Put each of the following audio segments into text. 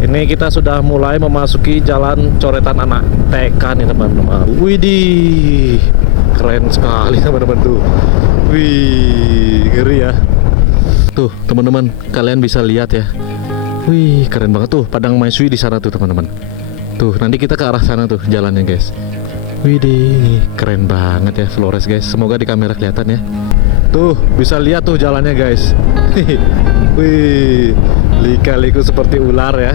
Ini kita sudah mulai memasuki jalan coretan anak TK nih teman-teman. Widih, keren sekali teman-teman tuh. Wih, ngeri ya. Tuh teman-teman, kalian bisa lihat ya. Wih, keren banget tuh padang maisui di sana tuh teman-teman. Tuh, nanti kita ke arah sana tuh jalannya guys. Widih, keren banget ya Flores guys. Semoga di kamera kelihatan ya. Tuh, bisa lihat tuh jalannya guys. Wih, lika-liku seperti ular ya.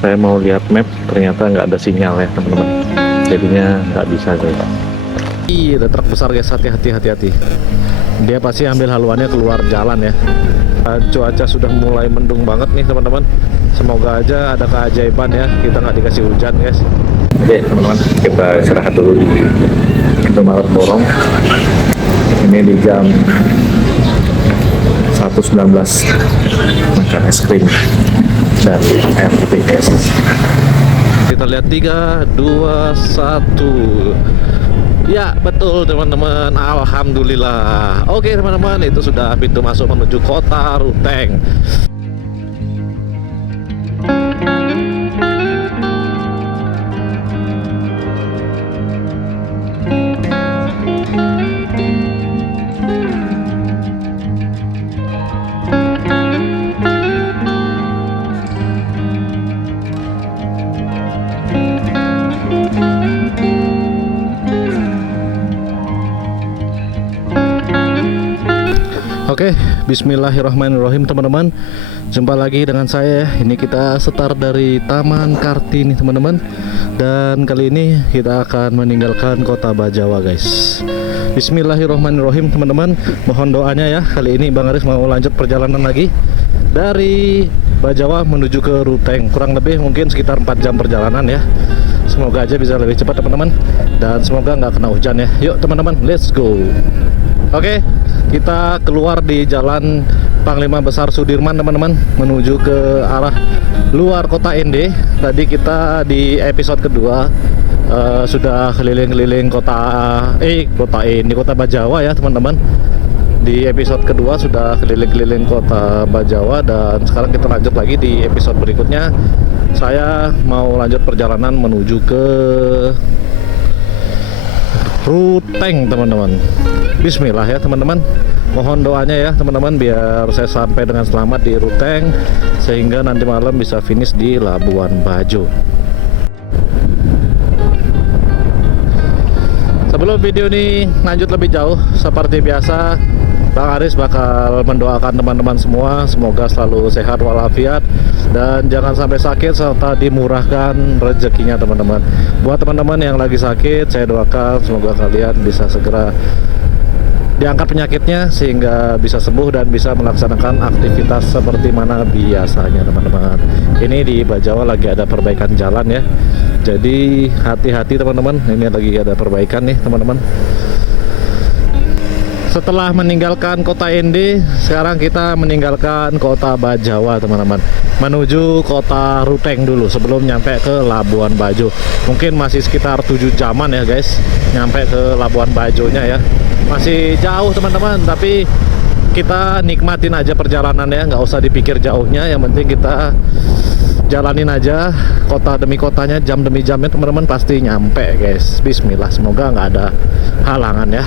Saya mau lihat map, ternyata nggak ada sinyal ya teman-teman. Jadinya nggak bisa guys. Ih, ada truk besar guys, hati-hati. Dia pasti ambil haluannya keluar jalan ya. Cuaca sudah mulai mendung banget nih teman-teman. Semoga aja ada keajaiban ya, kita nggak dikasih hujan guys. Oke teman-teman, kita istirahat dulu di Indomaret Borong. Ini di jam 1.19 makan es krim dan air putih guys. Kita lihat 3, 2, 1. Ya betul teman-teman, alhamdulillah. Oke teman-teman, itu sudah pintu masuk menuju kota Ruteng. Oke, bismillahirrahmanirrahim teman-teman. Jumpa lagi dengan saya. Ini kita start dari Taman Kartini teman-teman. Dan kali ini kita akan meninggalkan kota Bajawa guys. Bismillahirrahmanirrahim teman-teman. Mohon doanya ya. Kali ini Bang Aris mau lanjut perjalanan lagi dari Bajawa menuju ke Ruteng. Kurang lebih mungkin sekitar 4 jam perjalanan ya. Semoga aja bisa lebih cepat teman-teman. Dan semoga nggak kena hujan ya. Yuk teman-teman, let's go. Oke, kita keluar di Jalan Panglima Besar Sudirman teman-teman, menuju ke arah luar kota ND. Tadi kita di episode kedua sudah keliling-keliling kota Bajawa ya teman-teman. Di episode kedua sudah keliling-keliling kota Bajawa, dan sekarang kita lanjut lagi di episode berikutnya. Saya mau lanjut perjalanan menuju ke Ruteng teman-teman. Bismillah ya teman-teman. Mohon doanya ya teman-teman, biar saya sampai dengan selamat di Ruteng, sehingga nanti malam bisa finish di Labuan Bajo. Sebelum video ini lanjut lebih jauh, seperti biasa Bang Aris bakal mendoakan teman-teman semua semoga selalu sehat walafiat dan jangan sampai sakit, serta dimurahkan rezekinya teman-teman. Buat teman-teman yang lagi sakit, saya doakan semoga kalian bisa segera diangkat penyakitnya sehingga bisa sembuh dan bisa melaksanakan aktivitas seperti mana biasanya teman-teman. Ini di Bajawa lagi ada perbaikan jalan ya, jadi hati-hati teman-teman. Ini lagi ada perbaikan nih teman-teman. Setelah meninggalkan kota ND, sekarang kita meninggalkan kota Bajawa teman-teman, menuju kota Ruteng dulu sebelum nyampe ke Labuan Bajo. Mungkin masih sekitar 7 jaman ya guys, nyampe ke Labuan Bajonya ya. Masih jauh teman-teman, tapi kita nikmatin aja perjalanan ya, nggak usah dipikir jauhnya. Yang penting kita jalanin aja kota demi kotanya, jam demi jamnya teman-teman, pasti nyampe guys. Bismillah, semoga nggak ada halangan ya.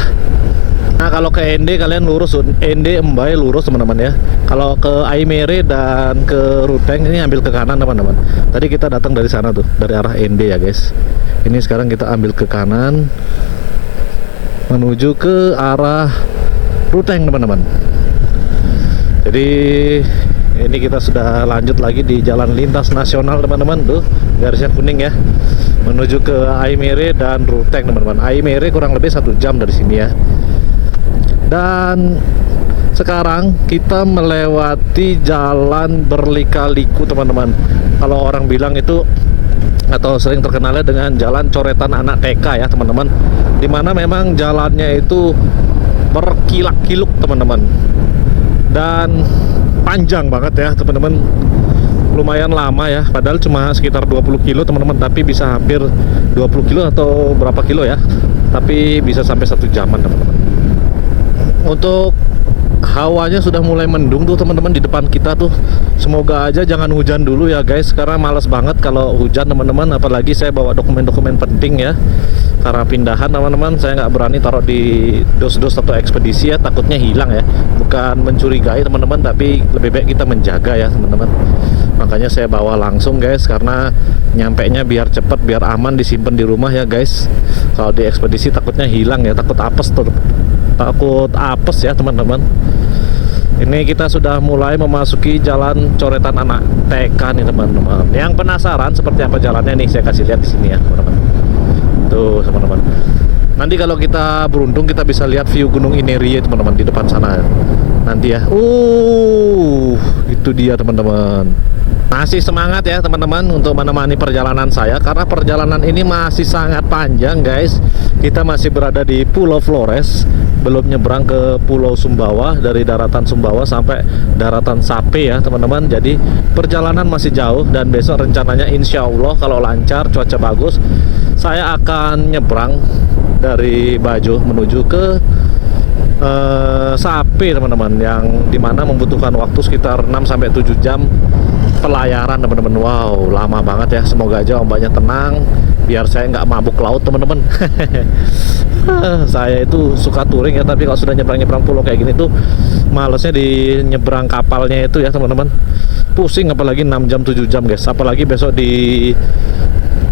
Nah kalau ke ND kalian lurus, ND Embai lurus teman-teman ya. Kalau ke Aimere dan ke Ruteng ini ambil ke kanan teman-teman. Tadi kita datang dari sana tuh, dari arah ND ya guys. Ini sekarang kita ambil ke kanan menuju ke arah Ruteng teman-teman. Jadi ini kita sudah lanjut lagi di jalan lintas nasional teman-teman, tuh garisnya kuning ya, menuju ke Aimere dan Ruteng teman-teman. Aimere kurang lebih 1 jam dari sini ya. Dan sekarang kita melewati jalan berlika-liku teman-teman. Kalau orang bilang itu, atau sering terkenalnya dengan jalan coretan anak TK ya teman-teman, dimana memang jalannya itu berkilak-kiluk teman-teman, dan panjang banget ya teman-teman. Lumayan lama ya, padahal cuma sekitar 20 kilo teman-teman, tapi bisa hampir 20 kilo atau berapa kilo ya, tapi bisa sampai 1 jaman teman-teman. Untuk hawanya sudah mulai mendung tuh teman-teman di depan kita tuh. Semoga aja jangan hujan dulu ya guys, karena males banget kalau hujan teman-teman. Apalagi saya bawa dokumen-dokumen penting ya, karena pindahan teman-teman. Saya nggak berani taruh di dos-dos atau ekspedisi ya, takutnya hilang ya. Bukan mencurigai teman-teman, tapi lebih baik kita menjaga ya teman-teman. Makanya saya bawa langsung guys, karena nyampenya biar cepet, biar aman, disimpan di rumah ya guys. Kalau di ekspedisi takutnya hilang ya, takut apes tuh, takut apes ya teman-teman. Ini kita sudah mulai memasuki jalan coretan anak TK nih teman-teman. Yang penasaran seperti apa jalannya nih, saya kasih lihat di sini ya teman-teman. Tuh teman-teman. Nanti kalau kita beruntung kita bisa lihat view Gunung Inerie teman-teman di depan sana. Nanti ya. Itu dia teman-teman. Masih semangat ya teman-teman untuk menemani perjalanan saya, karena perjalanan ini masih sangat panjang guys. Kita masih berada di Pulau Flores, belum nyebrang ke Pulau Sumbawa. Dari daratan Sumbawa sampai daratan Sape ya teman-teman. Jadi perjalanan masih jauh, dan besok rencananya insya Allah kalau lancar, cuaca bagus, saya akan nyebrang dari Bajo menuju ke Sape teman-teman, yang dimana membutuhkan waktu sekitar 6-7 jam pelayaran teman-teman. Wow, lama banget ya. Semoga aja ombaknya tenang, biar saya nggak mabuk laut teman-teman. Saya itu suka touring ya, tapi kalau sudah nyebrang-nyebrang pulau kayak gini tuh malesnya di nyebrang kapalnya itu ya teman-teman. Pusing, apalagi 6 jam 7 jam guys. Apalagi besok di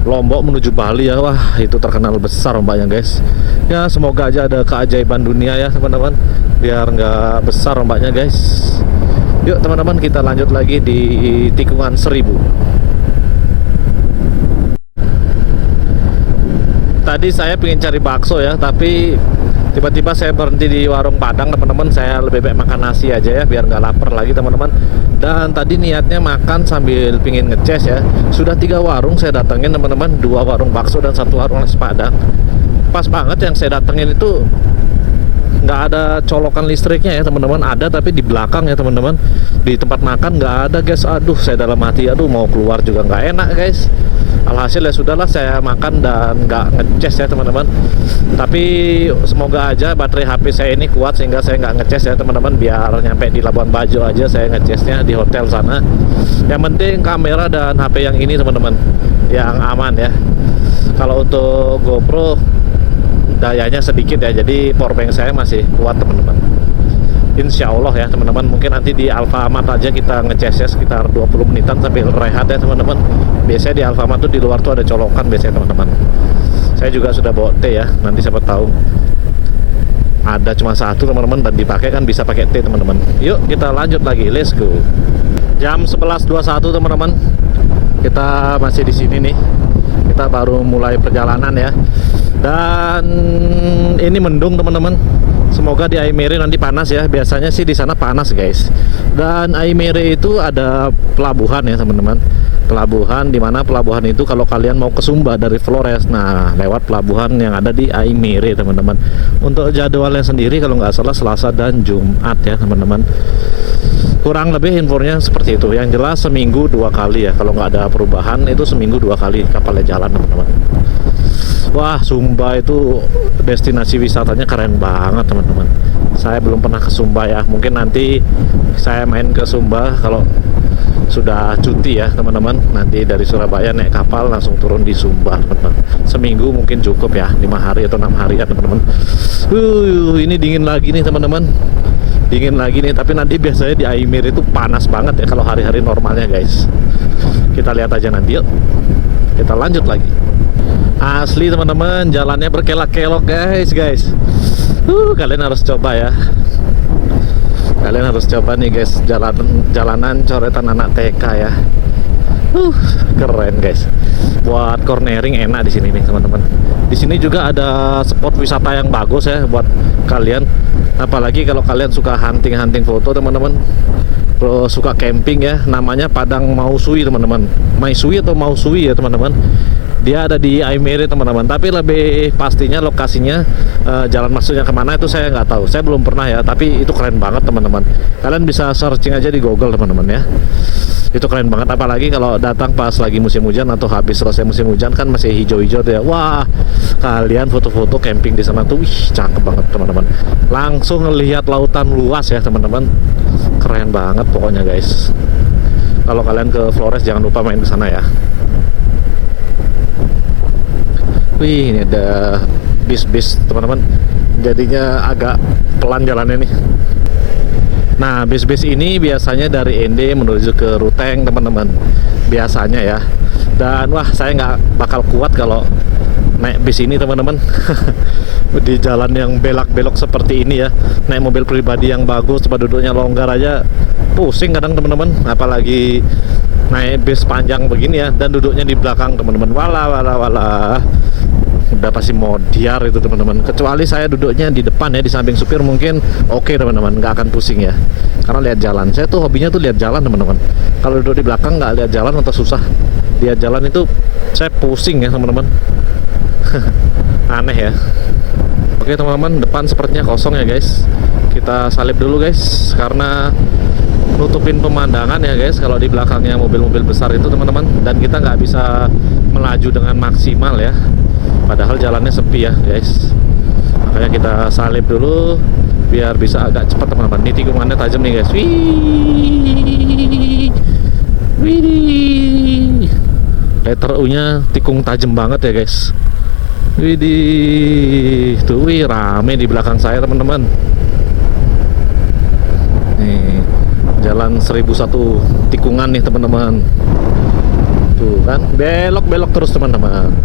Lombok menuju Bali ya, wah itu terkenal besar ombaknya guys. Ya semoga aja ada keajaiban dunia ya teman-teman, biar nggak besar ombaknya guys. Yuk teman-teman, kita lanjut lagi di tikungan 1000. Tadi saya pengen cari bakso ya, tapi tiba-tiba saya berhenti di warung Padang teman-teman. Saya lebih baik makan nasi aja ya, biar nggak lapar lagi teman-teman. Dan tadi niatnya makan sambil pingin ngeces ya. Sudah 3 warung saya datengin teman-teman, 2 warung bakso dan 1 warung nasi Padang. Pas banget yang saya datengin itu nggak ada colokan listriknya ya teman-teman. Ada tapi di belakang ya teman-teman. Di tempat makan nggak ada guys. Aduh, saya dalam hati aduh mau keluar juga nggak enak guys. Alhasil ya sudahlah, saya makan dan nggak ngeces ya teman-teman. Tapi semoga aja baterai HP saya ini kuat sehingga saya nggak ngeces ya teman-teman. Biar nyampe di Labuan Bajo aja saya ngecesnya di hotel sana. Yang penting kamera dan HP yang ini teman-teman, yang aman ya. Kalau untuk GoPro dayanya sedikit ya, jadi powerbank saya masih kuat teman-teman. Insya Allah ya teman-teman. Mungkin nanti di Alfamart aja kita ngecesnya sekitar 20 menitan sambil rehat ya teman-teman. Biasanya di Alfamart tuh di luar tuh ada colokan biasanya teman-teman. Saya juga sudah bawa T ya, nanti siapa tahu ada cuma 1 teman-teman dan dipakai kan bisa pakai T teman-teman. Yuk kita lanjut lagi, let's go. Jam 11.21 teman-teman, kita masih di sini nih. Kita baru mulai perjalanan ya, dan ini mendung teman-teman. Semoga di Aimere nanti panas ya. Biasanya sih di sana panas guys. Dan Aimere itu ada pelabuhan ya teman-teman. Pelabuhan, dimana pelabuhan itu kalau kalian mau ke Sumba dari Flores, nah lewat pelabuhan yang ada di Aimere teman-teman. Untuk jadwalnya sendiri kalau nggak salah Selasa dan Jumat ya teman-teman. Kurang lebih infonya seperti itu. Yang jelas seminggu 2 kali ya. Kalau nggak ada perubahan itu seminggu 2 kali kapalnya jalan teman-teman. Wah, Sumba itu destinasi wisatanya keren banget teman-teman. Saya belum pernah ke Sumba ya. Mungkin nanti saya main ke Sumba kalau sudah cuti ya teman-teman. Nanti dari Surabaya naik kapal langsung turun di Sumba teman-teman. Seminggu mungkin cukup ya, 5 hari atau 6 hari ya teman-teman. Ini dingin lagi nih teman-teman. Dingin lagi nih, tapi nanti biasanya di Aimere itu panas banget ya kalau hari-hari normalnya guys. Kita lihat aja nanti yuk. Kita lanjut lagi. Asli teman-teman, jalannya berkelok-kelok guys. Kalian harus coba ya. Kalian harus coba nih guys, jalanan coretan anak TK ya. Keren guys. Buat cornering enak di sini nih teman-teman. Di sini juga ada spot wisata yang bagus ya buat kalian. Apalagi kalau kalian suka hunting foto teman-teman. suka camping ya, namanya Padang Mausui teman-teman. Maisui atau Mausui ya teman-teman. Dia ada di Aimere teman-teman, tapi lebih pastinya lokasinya, jalan masuknya kemana itu saya nggak tahu, saya belum pernah ya, tapi itu keren banget teman-teman. Kalian bisa searching aja di Google teman-teman ya, itu keren banget. Apalagi kalau datang pas lagi musim hujan atau habis selesai musim hujan kan masih hijau-hijau tuh ya. Wah, kalian foto-foto camping di sana tuh, wih cakep banget teman-teman. Langsung ngelihat lautan luas ya teman-teman, keren banget pokoknya guys. Kalau kalian ke Flores jangan lupa main ke sana ya. Wih, ini ada bis-bis teman-teman, jadinya agak pelan jalannya nih. Nah, bis-bis ini biasanya dari ND menuju ke Ruteng teman-teman, biasanya ya. Dan wah, saya nggak bakal kuat kalau naik bis ini teman-teman. Di jalan yang belak-belok seperti ini ya, naik mobil pribadi yang bagus, tempat duduknya longgar aja pusing kadang teman-teman, apalagi naik bis panjang begini ya, dan duduknya di belakang teman-teman. Walah, udah pasti mau diar itu teman-teman. Kecuali saya duduknya di depan ya, di samping supir mungkin oke teman-teman, nggak akan pusing ya, karena lihat jalan. Saya tuh hobinya tuh lihat jalan teman-teman. Kalau duduk di belakang nggak lihat jalan atau susah lihat jalan itu, saya pusing ya teman-teman. Aneh ya. Oke teman-teman, depan sepertinya kosong ya guys. Kita salip dulu guys, karena nutupin pemandangan ya guys kalau di belakangnya mobil-mobil besar itu teman-teman, dan kita nggak bisa melaju dengan maksimal ya, padahal jalannya sepi ya guys. Makanya kita salip dulu biar bisa agak cepat teman-teman. Ini tikungannya tajam nih guys. Wih, letter U nya tikung tajam banget ya guys. Widih, tuh wih, rame di belakang saya teman-teman. Nih, jalan 1001 tikungan nih teman-teman. Tuh kan, belok-belok terus teman-teman.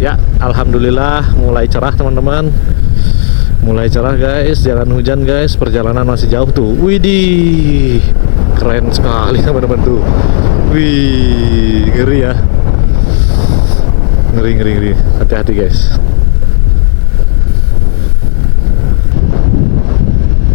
Ya, alhamdulillah mulai cerah teman-teman. Mulai cerah guys, jangan hujan guys, perjalanan masih jauh tuh. Widih, keren sekali teman-teman tuh. Wih, ngeri ya. Ngeri. Hati-hati guys.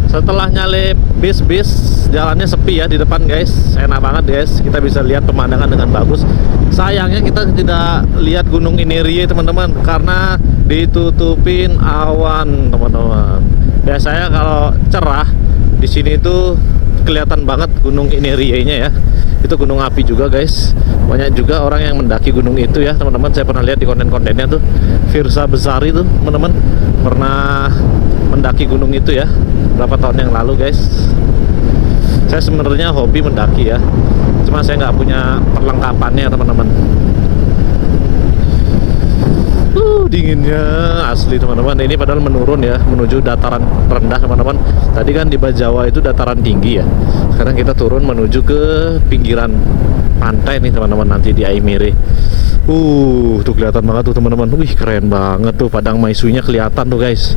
Setelah nyalip bis-bis, jalannya sepi ya di depan guys. Enak banget guys, kita bisa lihat pemandangan dengan bagus. Sayangnya kita tidak lihat Gunung Inerie teman-teman, karena ditutupin awan teman-teman. Biasanya kalau cerah di sini tuh kelihatan banget Gunung Inerie-nya ya. Itu gunung api juga guys. Banyak juga orang yang mendaki gunung itu ya teman-teman. Saya pernah lihat di konten-kontennya tuh. Firsa Besari tuh teman-teman pernah mendaki gunung itu ya, berapa tahun yang lalu guys. Saya sebenarnya hobi mendaki ya, cuma saya nggak punya perlengkapannya teman-teman. Dinginnya asli teman-teman. Ini padahal menurun ya, menuju dataran rendah teman-teman. Tadi kan di Bajawa itu dataran tinggi ya, sekarang kita turun menuju ke pinggiran pantai nih teman-teman, nanti di Aimere. Tuh kelihatan banget tuh teman-teman. Wih, keren banget tuh, Padang Maisuinya kelihatan tuh guys.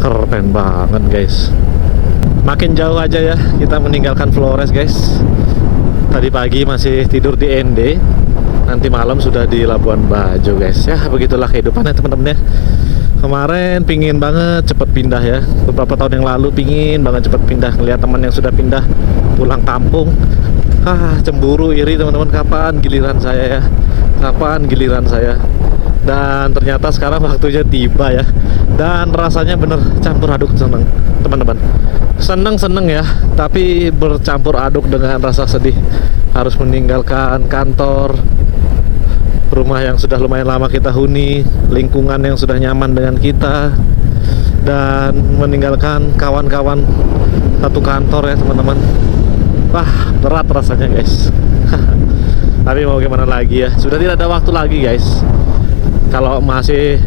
Keren banget guys. Makin jauh aja ya kita meninggalkan Flores guys. Tadi pagi masih tidur di ND, nanti malam sudah di Labuan Bajo guys. Ya begitulah kehidupannya teman-teman ya. Kemarin pingin banget cepet pindah ya, beberapa tahun yang lalu pingin banget cepet pindah, ngeliat teman yang sudah pindah pulang kampung. Cemburu, iri teman-teman, kapan giliran saya ya, kapan giliran saya. Dan ternyata sekarang waktunya tiba ya, dan rasanya bener campur aduk seneng teman-teman. Seneng ya, tapi bercampur aduk dengan rasa sedih, harus meninggalkan kantor, rumah yang sudah lumayan lama kita huni, lingkungan yang sudah nyaman dengan kita, dan meninggalkan kawan-kawan satu kantor ya teman-teman. Wah, berat rasanya guys. Tapi mau gimana lagi ya, sudah tidak ada waktu lagi guys. Kalau masih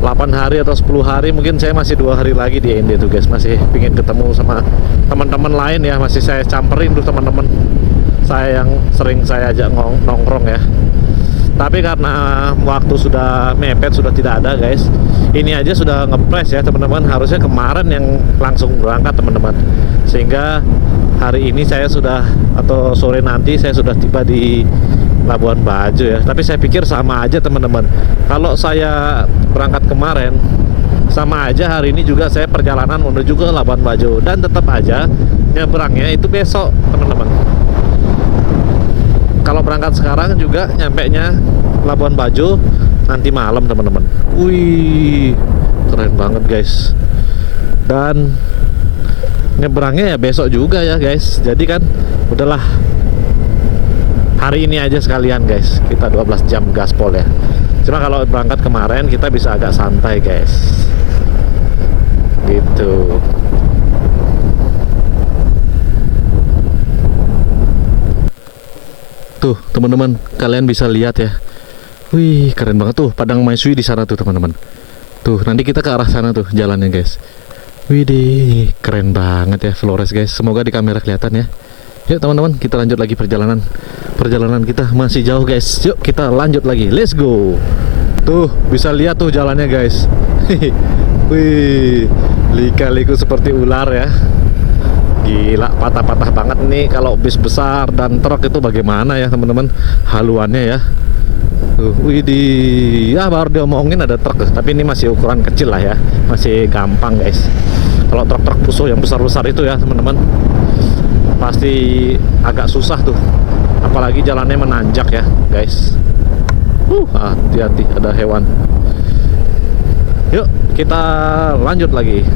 8 hari atau 10 hari, mungkin saya masih 2 hari lagi di ND tuh guys. Masih pingin ketemu sama teman-teman lain ya, masih saya camperin tuh teman-teman saya yang sering saya ajak nongkrong ya. Tapi karena waktu sudah mepet, sudah tidak ada guys. Ini aja sudah ngepres ya teman-teman. Harusnya kemarin yang langsung berangkat teman-teman, sehingga hari ini saya sudah, atau sore nanti saya sudah tiba di Labuan Bajo ya. Tapi saya pikir sama aja teman-teman. Kalau saya berangkat kemarin, Sama aja hari ini juga saya perjalanan menuju ke Labuan Bajo, dan tetap aja nyebrangnya itu besok teman-teman. Kalau berangkat sekarang juga nyampenya Labuan Bajo nanti malam teman-teman. Wih, keren banget guys. Dan nyebrangnya ya besok juga ya guys. Jadi kan udahlah, hari ini aja sekalian guys, kita 12 jam gaspol ya. Cuma kalau berangkat kemarin kita bisa agak santai guys, gitu. Tuh teman-teman, kalian bisa lihat ya. Wih, keren banget tuh Padang Maisui di sana tuh teman-teman. Tuh nanti kita ke arah sana tuh jalannya guys. Widih, keren banget ya Flores guys. Semoga di kamera kelihatan ya. Yuk teman-teman, kita lanjut lagi perjalanan. Perjalanan kita masih jauh guys. Yuk kita lanjut lagi. Let's go. Tuh bisa lihat tuh jalannya guys. Wih, lika-liku seperti ular ya. Gila, patah-patah banget nih. Kalau bis besar dan truk itu bagaimana ya teman-teman haluannya ya. Widih, ya baru diomongin ada truk, tapi ini masih ukuran kecil lah ya, masih gampang guys. Kalau truk-truk pusuh yang besar-besar itu ya teman-teman, pasti agak susah tuh, apalagi jalannya menanjak ya guys. Hati-hati, ada hewan. Yuk kita lanjut lagi.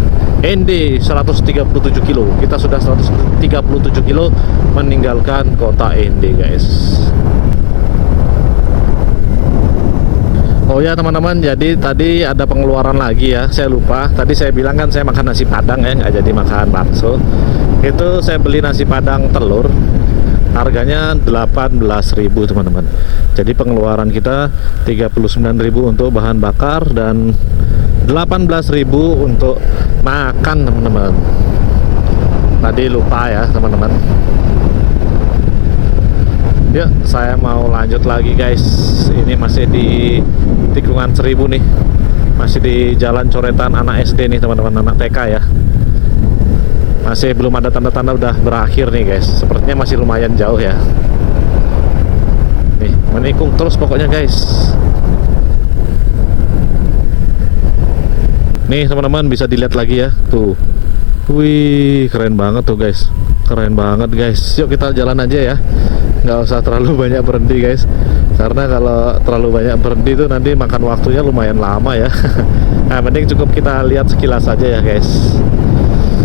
ND 137 kilo, kita sudah 137 kilo meninggalkan kota ND guys. Oh ya teman-teman, jadi tadi ada pengeluaran lagi ya, saya lupa. Tadi saya bilang kan saya makan nasi padang ya, nggak jadi makan bakso. Itu saya beli nasi padang telur, harganya 18.000 teman-teman. Jadi pengeluaran kita 39.000 untuk bahan bakar dan 18.000 untuk makan teman-teman. Tadi lupa ya teman-teman. Yuk, saya mau lanjut lagi guys. Ini masih di tikungan 1000 nih. Masih di jalan coretan anak SD nih teman-teman, anak TK ya. Masih belum ada tanda-tanda udah berakhir nih guys. Sepertinya masih lumayan jauh ya. Nih, menikung terus pokoknya guys. Nih teman-teman bisa dilihat lagi ya. Tuh. Wih, keren banget tuh guys. Keren banget guys. Yuk kita jalan aja ya. Nggak usah terlalu banyak berhenti guys, karena kalau terlalu banyak berhenti tuh nanti makan waktunya lumayan lama ya. Nah mending cukup kita lihat sekilas aja ya guys.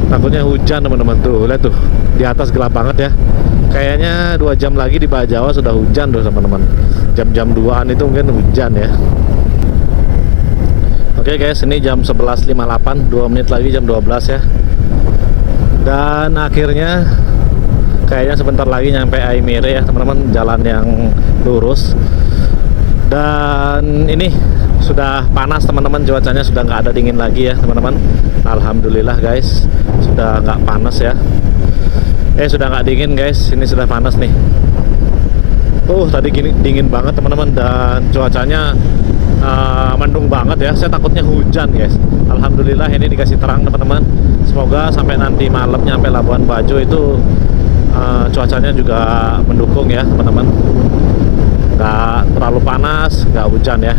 Takutnya hujan teman-teman. Tuh lihat tuh di atas gelap banget ya. Kayaknya 2 jam lagi di Bajawa sudah hujan tuh teman-teman. Jam-jam 2an itu mungkin hujan ya. Oke guys, ini jam 11.58, 2 menit lagi jam 12 ya. Dan akhirnya kayaknya sebentar lagi nyampe Aimere ya teman-teman, jalan yang lurus. Dan ini sudah panas teman-teman, cuacanya sudah nggak ada dingin lagi ya teman-teman. Alhamdulillah guys, sudah nggak panas ya. Sudah nggak dingin guys, ini sudah panas nih. Tadi dingin banget teman-teman, dan cuacanya mendung banget ya. Saya takutnya hujan guys. Alhamdulillah ini dikasih terang teman-teman. Semoga sampai nanti malam nyampe Labuan Bajo itu cuacanya juga mendukung ya teman-teman, nggak terlalu panas, nggak hujan ya,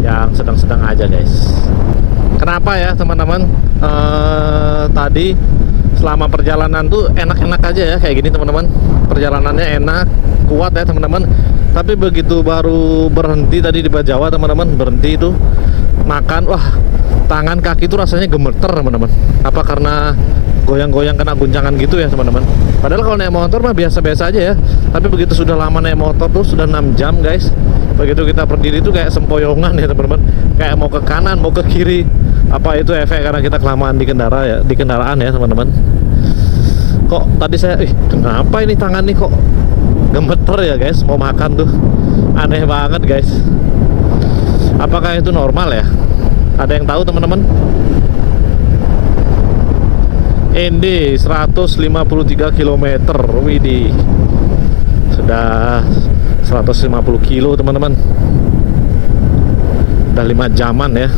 yang sedang-sedang aja guys. Kenapa ya teman-teman, tadi selama perjalanan tuh enak-enak aja ya kayak gini teman-teman, perjalanannya enak, kuat ya teman-teman. Tapi begitu baru berhenti tadi di Bajawa teman-teman, berhenti itu makan, wah tangan kaki itu rasanya gemeter teman-teman. Apa karena goyang-goyang kena guncangan gitu ya teman-teman. Padahal kalau naik motor mah biasa-biasa aja ya. Tapi begitu sudah lama naik motor tuh, sudah 6 jam guys, begitu kita berdiri tuh kayak sempoyongan ya teman-teman. Kayak mau ke kanan, mau ke kiri. Apa itu efek karena kita kelamaan di kendaraan ya teman-teman. Kok tadi saya, kenapa ini tangan nih kok gemeter ya guys, mau makan tuh. Aneh banget guys. Apakah itu normal ya? Ada yang tahu teman-teman? ND 153 km, widih, sudah 150 kilo teman-teman, udah 5 jaman ya.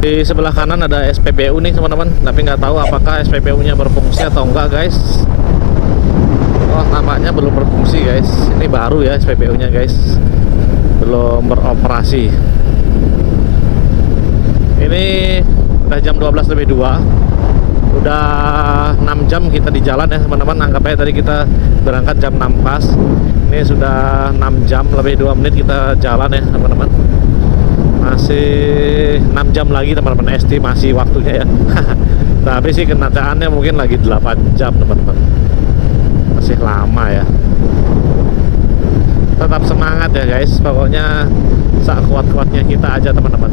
Di sebelah kanan ada SPBU nih teman-teman, tapi nggak tahu apakah SPBU nya berfungsi atau enggak guys. Oh tampaknya belum berfungsi guys, ini baru ya SPBU nya guys, belum beroperasi. Ini Udah jam 12:02. Udah 6 jam kita di jalan ya teman-teman. Anggap aja tadi kita berangkat jam 6 pas. Ini sudah 6 jam lebih 2 menit kita jalan ya teman-teman. Masih 6 jam lagi teman-teman, estimasi waktunya ya. Tapi sih kenyataannya mungkin lagi 8 jam teman-teman. Masih lama ya. Tetap semangat ya guys. Pokoknya sekuat-kuatnya kita aja teman-teman.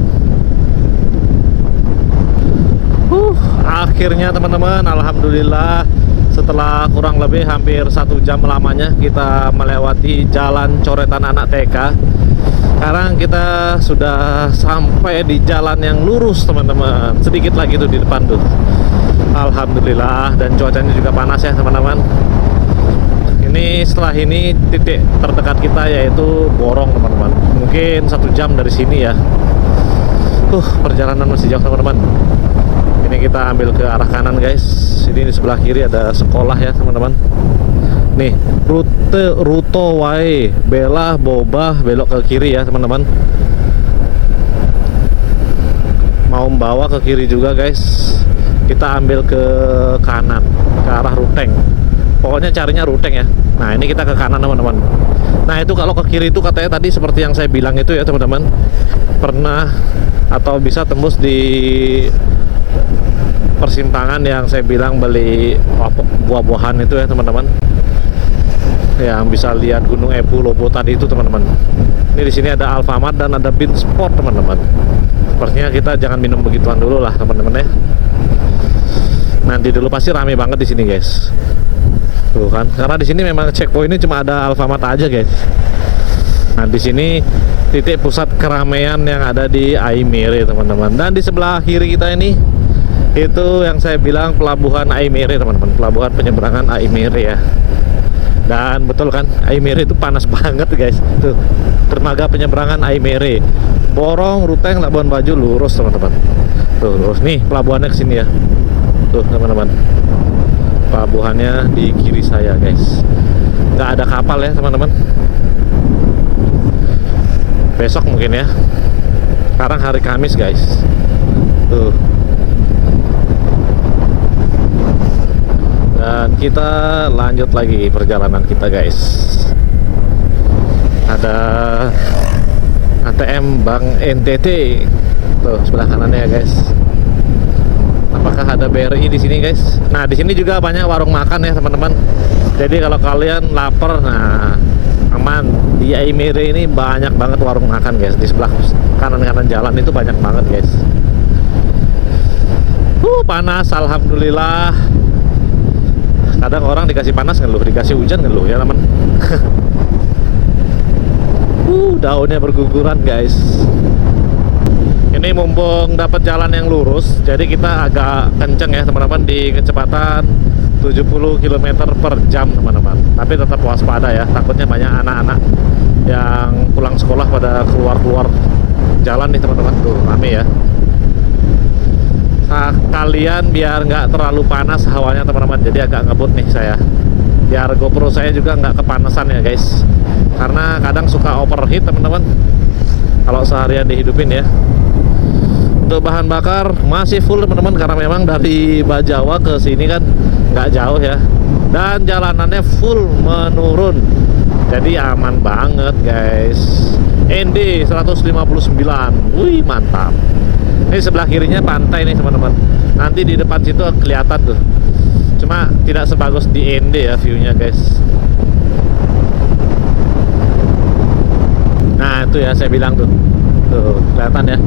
Akhirnya teman-teman, alhamdulillah setelah kurang lebih hampir 1 jam lamanya kita melewati jalan coretan anak TK. Sekarang kita sudah sampai di jalan yang lurus teman-teman. Sedikit lagi tuh di depan tuh. Alhamdulillah, dan cuacanya juga panas ya teman-teman. Ini setelah ini titik terdekat kita yaitu Borong teman-teman. Mungkin 1 jam dari sini ya. Perjalanan masih jauh teman-teman. Ini kita ambil ke arah kanan guys. Ini di sebelah kiri ada sekolah ya teman-teman. Nih rute wae belah bobah belok ke kiri ya teman-teman. Mau membawa ke kiri juga guys. Kita ambil ke kanan ke arah Ruteng. Pokoknya carinya Ruteng ya. Nah ini kita ke kanan teman-teman. Nah itu kalau ke kiri itu katanya tadi seperti yang saya bilang itu ya teman-teman, pernah atau bisa tembus di persimpangan yang saya bilang beli buah-buahan itu ya teman-teman, yang bisa lihat Gunung Ebu Lobo tadi itu teman-teman. Ini di sini ada Alfamart dan ada Bean Sport teman-teman. Sepertinya kita jangan minum begituan dulu lah teman-teman ya. Nanti dulu pasti rame banget di sini guys. Tuh kan, karena di sini memang checkpoint ini cuma ada Alfamart aja guys. Nah di sini titik pusat keramaian yang ada di Aimere teman-teman. Dan di sebelah kiri kita ini itu yang saya bilang pelabuhan Aimere teman-teman, pelabuhan penyeberangan Aimere ya. Dan betul kan, Aimere itu panas banget guys. Tuh dermaga penyeberangan Aimere, Borong, Ruteng, Labuan Bajo lurus teman-teman. Tuh lurus nih pelabuhannya ke sini ya. Tuh teman-teman, pelabuhannya di kiri saya guys. Nggak ada kapal ya teman-teman. Besok mungkin ya. Sekarang hari Kamis guys. Tuh. Dan kita lanjut lagi perjalanan kita guys. Ada ATM Bank NTT tuh sebelah kanannya ya guys. Apakah ada BRI di sini guys? Nah di sini juga banyak warung makan ya teman-teman. Jadi kalau kalian lapar, nah aman. Di Aimere ini banyak banget warung makan guys. Di sebelah kanan-kanan jalan itu banyak banget guys. Panas alhamdulillah. Kadang orang dikasih panas ngeluh, dikasih hujan ngeluh ya teman. Daunnya berguguran guys. Ini mumpung dapat jalan yang lurus, jadi kita agak kenceng ya teman-teman di kecepatan 70 km per jam teman-teman. Tapi tetap waspada ya, takutnya banyak anak-anak yang pulang sekolah pada keluar-keluar jalan nih teman-teman. Tuh rame ya. Nah, kalian biar nggak terlalu panas hawanya teman-teman, jadi agak ngebut nih saya, biar GoPro saya juga nggak kepanasan ya guys, karena kadang suka overheat teman-teman kalau seharian dihidupin ya. Untuk bahan bakar masih full teman-teman, karena memang dari Bajawa ke sini kan nggak jauh ya, dan jalanannya full menurun, jadi aman banget guys. ND 159, wih mantap. Ini sebelah kirinya pantai nih teman-teman. Nanti di depan situ kelihatan tuh. Cuma tidak sebagus di ND ya viewnya guys. Nah itu ya saya bilang tuh. Tuh kelihatan ya.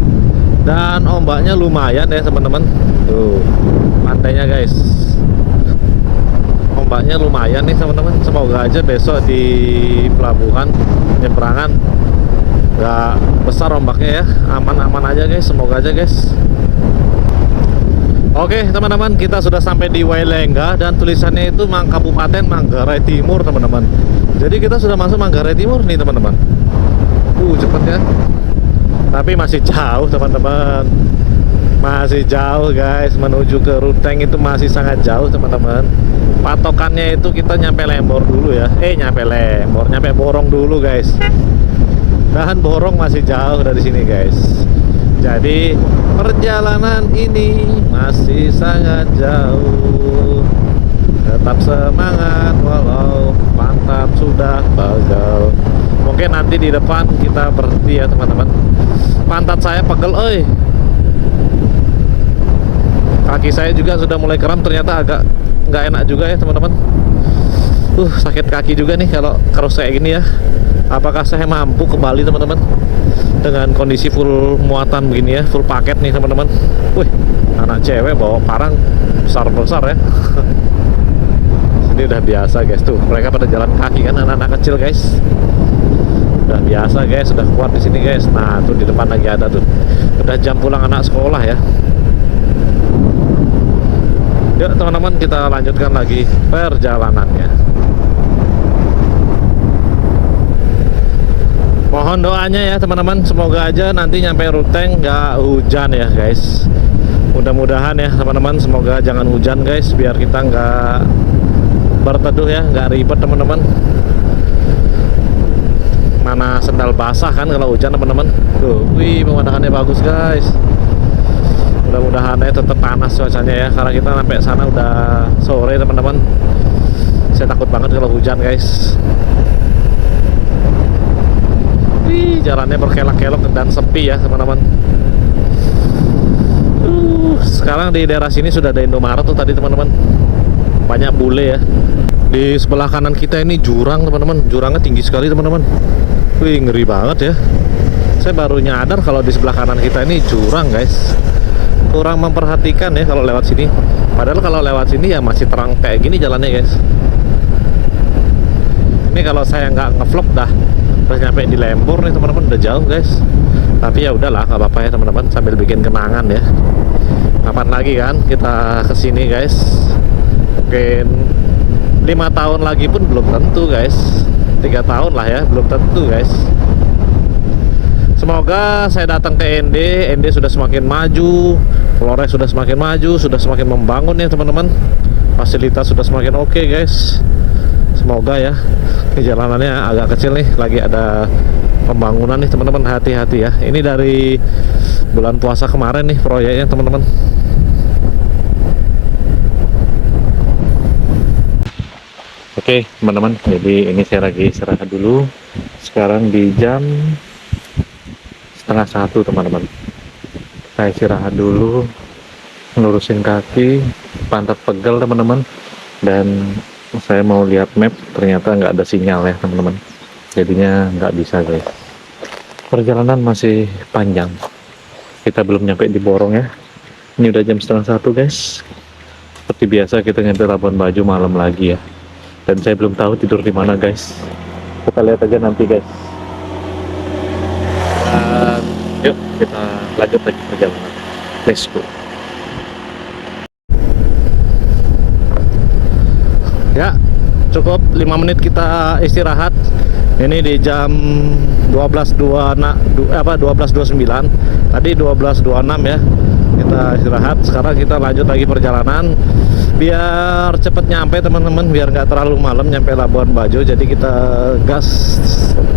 Dan ombaknya lumayan ya teman-teman. Tuh pantainya guys. Ombaknya lumayan nih teman-teman. Semoga aja besok di pelabuhan penyeberangan nggak besar ombaknya ya, aman-aman aja guys, semoga aja guys. Oke teman-teman, kita sudah sampai di Wailengga dan tulisannya itu Kabupaten Manggarai Timur teman-teman. Jadi kita sudah masuk Manggarai Timur nih teman-teman. Cepet ya. Tapi masih jauh teman-teman. Masih jauh guys, menuju ke Ruteng itu masih sangat jauh teman-teman. Patokannya itu kita nyampe Lembor dulu ya. Nyampe Borong dulu guys. Dan Borong masih jauh dari sini guys. Jadi perjalanan ini masih sangat jauh. Tetap semangat walau pantat sudah pegal. Mungkin nanti di depan kita berhenti ya teman-teman. Pantat saya pegel, oi. Kaki saya juga sudah mulai kram, ternyata agak nggak enak juga ya teman-teman. Sakit kaki juga nih kalau cross kayak gini ya. Apakah saya mampu ke Bali teman-teman dengan kondisi full muatan begini ya, full paket nih teman-teman. Wih, anak cewek bawa parang besar-besar ya. Ini udah biasa guys, tuh mereka pada jalan kaki kan, anak-anak kecil guys. Udah biasa guys, sudah kuat di sini guys. Nah tuh di depan lagi ada tuh, udah jam pulang anak sekolah ya. Yuk teman-teman, kita lanjutkan lagi perjalanannya. Mohon doanya ya teman-teman, semoga aja nanti nyampe Ruteng nggak hujan ya guys. Mudah-mudahan ya teman-teman, semoga jangan hujan guys, biar kita nggak berteduh ya, nggak ribet teman-teman. Mana sendal basah kan kalau hujan teman-teman. Tuh, wih pemandangannya bagus guys. Mudah-mudahan tetap panas cuacanya ya, karena kita sampai sana udah sore teman-teman. Saya takut banget kalau hujan guys. Wih, jalannya berkelok-kelok dan sepi ya teman-teman. Sekarang di daerah sini sudah ada Indomaret tuh tadi teman-teman. Banyak bule ya. Di sebelah kanan kita ini jurang teman-teman. Jurangnya tinggi sekali teman-teman. Wih, ngeri banget ya. Saya baru nyadar kalau di sebelah kanan kita ini jurang guys. Kurang memperhatikan ya kalau lewat sini. Padahal kalau lewat sini ya masih terang kayak gini jalannya guys. Ini kalau saya nggak ngevlog dah nyampe di Lembur nih teman-teman, udah jauh guys. Tapi ya udahlah, nggak apa-apa ya teman-teman, sambil bikin kenangan ya. Kapan lagi kan kita kesini guys? Mungkin 5 tahun lagi pun belum tentu guys. 3 tahun lah ya, belum tentu guys. Semoga saya datang ke ND sudah semakin maju, Flores sudah semakin maju, sudah semakin membangun ya teman-teman. Fasilitas sudah semakin oke guys. Semoga ya. Ini jalanannya agak kecil nih, lagi ada pembangunan nih teman-teman, hati-hati ya. Ini dari bulan puasa kemarin nih proyeknya teman-teman. Oke teman-teman, jadi ini saya lagi istirahat dulu. Sekarang di jam 12:30 teman-teman. Saya istirahat dulu, ngelurusin kaki, pantat pegel teman-teman. Dan saya mau lihat map, ternyata nggak ada sinyal ya teman-teman. Jadinya nggak bisa guys. Perjalanan masih panjang. Kita belum nyampe di Borong ya. Ini udah jam 12:30 guys. Seperti biasa kita nyampe Labuan Bajo malam lagi ya. Dan saya belum tahu tidur di mana guys. Kita lihat aja nanti guys. Dan yuk kita lanjut lagi perjalanan. Let's go. Ya, cukup 5 menit kita istirahat. Ini di jam 12.29. Tadi 12.26 ya. Kita istirahat. Sekarang kita lanjut lagi perjalanan. Biar cepet nyampe teman-teman, biar nggak terlalu malam nyampe Labuan Bajo. Jadi kita gas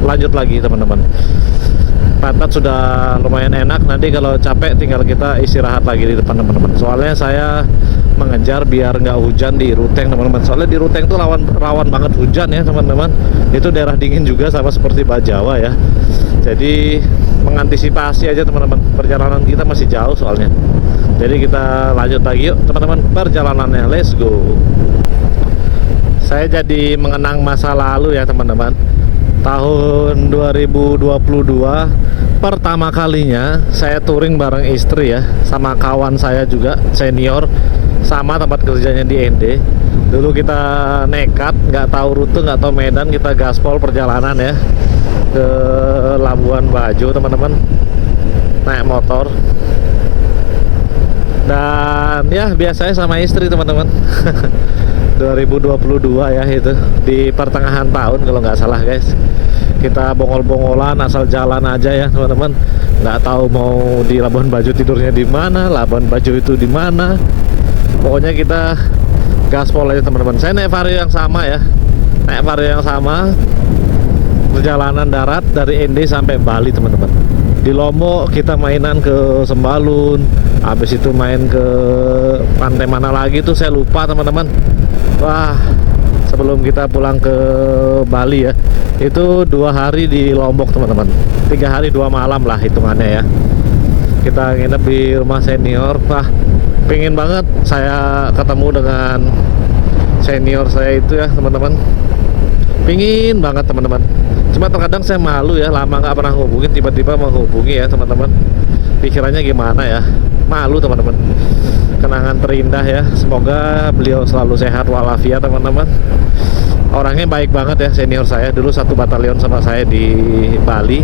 lanjut lagi teman-teman. Pantat sudah lumayan enak, nanti kalau capek tinggal kita istirahat lagi di depan teman-teman. Soalnya saya mengejar biar nggak hujan di Ruteng teman-teman. Soalnya di Ruteng tuh rawan banget hujan ya teman-teman. Itu daerah dingin juga sama seperti Bajawa ya. Jadi mengantisipasi aja teman-teman. Perjalanan kita masih jauh soalnya. Jadi kita lanjut lagi yuk teman-teman perjalanannya. Let's go. Saya jadi mengenang masa lalu ya teman-teman. Tahun 2022 pertama kalinya saya touring bareng istri ya, sama kawan saya juga senior, sama tempat kerjanya di ND. Dulu kita nekat, nggak tahu rute, nggak tahu medan, kita gaspol perjalanan ya ke Labuan Bajo teman-teman, naik motor. Dan ya biasanya sama istri teman-teman. 2022 ya, itu di pertengahan tahun kalau nggak salah guys. Kita bongol-bongolan asal jalan aja ya teman-teman, nggak tahu mau di Labuan Bajo tidurnya di mana, Labuan Bajo itu di mana. Pokoknya kita gaspol aja teman-teman. Saya naik Vario yang sama ya, naik Vario yang sama, perjalanan darat dari ND sampai Bali teman-teman. Di Lombok kita mainan ke Sembalun, habis itu main ke pantai mana lagi tuh saya lupa teman-teman. Wah, sebelum kita pulang ke Bali ya, itu 2 hari di Lombok teman-teman, 3 hari 2 malam lah hitungannya ya. Kita nginep di rumah senior. Wah, pengen banget saya ketemu dengan senior saya itu ya teman-teman, pingin banget teman-teman. Cuma terkadang saya malu ya, lama nggak pernah hubungin, tiba-tiba menghubungi ya teman-teman. Pikirannya gimana ya, malu teman-teman. Kenangan terindah ya, semoga beliau selalu sehat walafiat teman-teman. Orangnya baik banget ya, senior saya dulu satu batalion sama saya di Bali,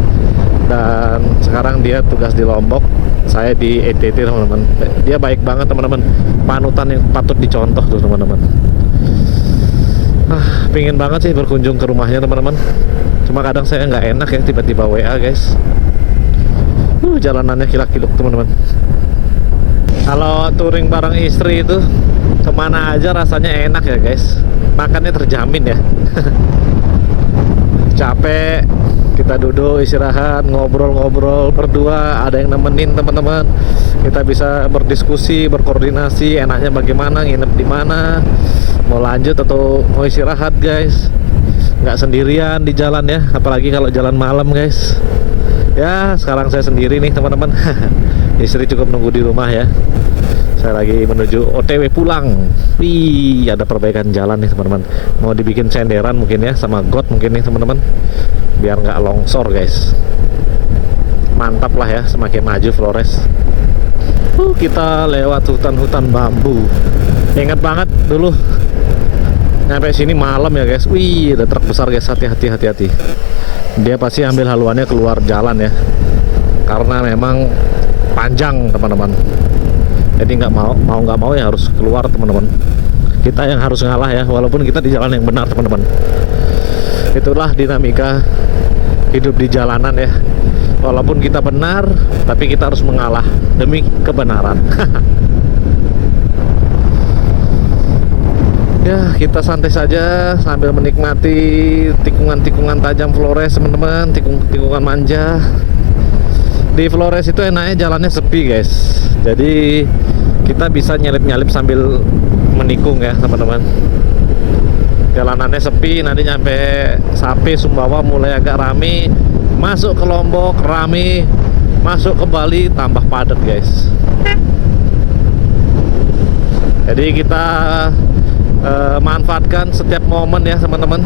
dan sekarang dia tugas di Lombok, saya di NTT teman-teman. Dia baik banget teman-teman, panutan yang patut dicontoh tuh teman-teman. Pingin banget sih berkunjung ke rumahnya teman-teman. Cuma kadang saya nggak enak ya tiba-tiba WA guys. Jalanannya kilak-kiluk teman-teman. Kalau touring bareng istri itu kemana aja rasanya enak ya guys. Makannya terjamin ya. Capek, kita duduk istirahat, ngobrol-ngobrol berdua, ada yang nemenin teman-teman. Kita bisa berdiskusi, berkoordinasi, enaknya bagaimana, nginep di mana, mau lanjut atau mau istirahat guys. Nggak sendirian di jalan ya, apalagi kalau jalan malam guys. Ya sekarang saya sendiri nih teman-teman. Istri cukup nunggu di rumah ya. Saya lagi menuju OTW pulang. Wih, ada perbaikan jalan nih teman-teman. Mau dibikin senderan mungkin ya, sama got mungkin nih teman-teman, biar nggak longsor guys. Mantap lah ya, semakin maju Flores. Kita lewat hutan-hutan bambu. Ingat banget dulu nyampe sini malam ya guys. Wih, ada truk besar guys, hati-hati. Dia pasti ambil haluannya keluar jalan ya, karena memang panjang teman-teman. Jadi nggak mau nggak mau ya harus keluar teman-teman. Kita yang harus ngalah ya, walaupun kita di jalan yang benar teman-teman. Itulah dinamika hidup di jalanan ya. Walaupun kita benar, tapi kita harus mengalah demi kebenaran. Ya, kita santai saja sambil menikmati tikungan-tikungan tajam Flores teman-teman, tikungan manja. Di Flores itu enaknya jalannya sepi guys, jadi kita bisa nyelip-nyelip sambil menikung ya teman-teman. Jalanannya sepi, nanti nyampe Sape, Sumbawa mulai agak rame, masuk ke Lombok rame, masuk ke Bali tambah padat guys. Jadi kita manfaatkan setiap momen ya teman-teman.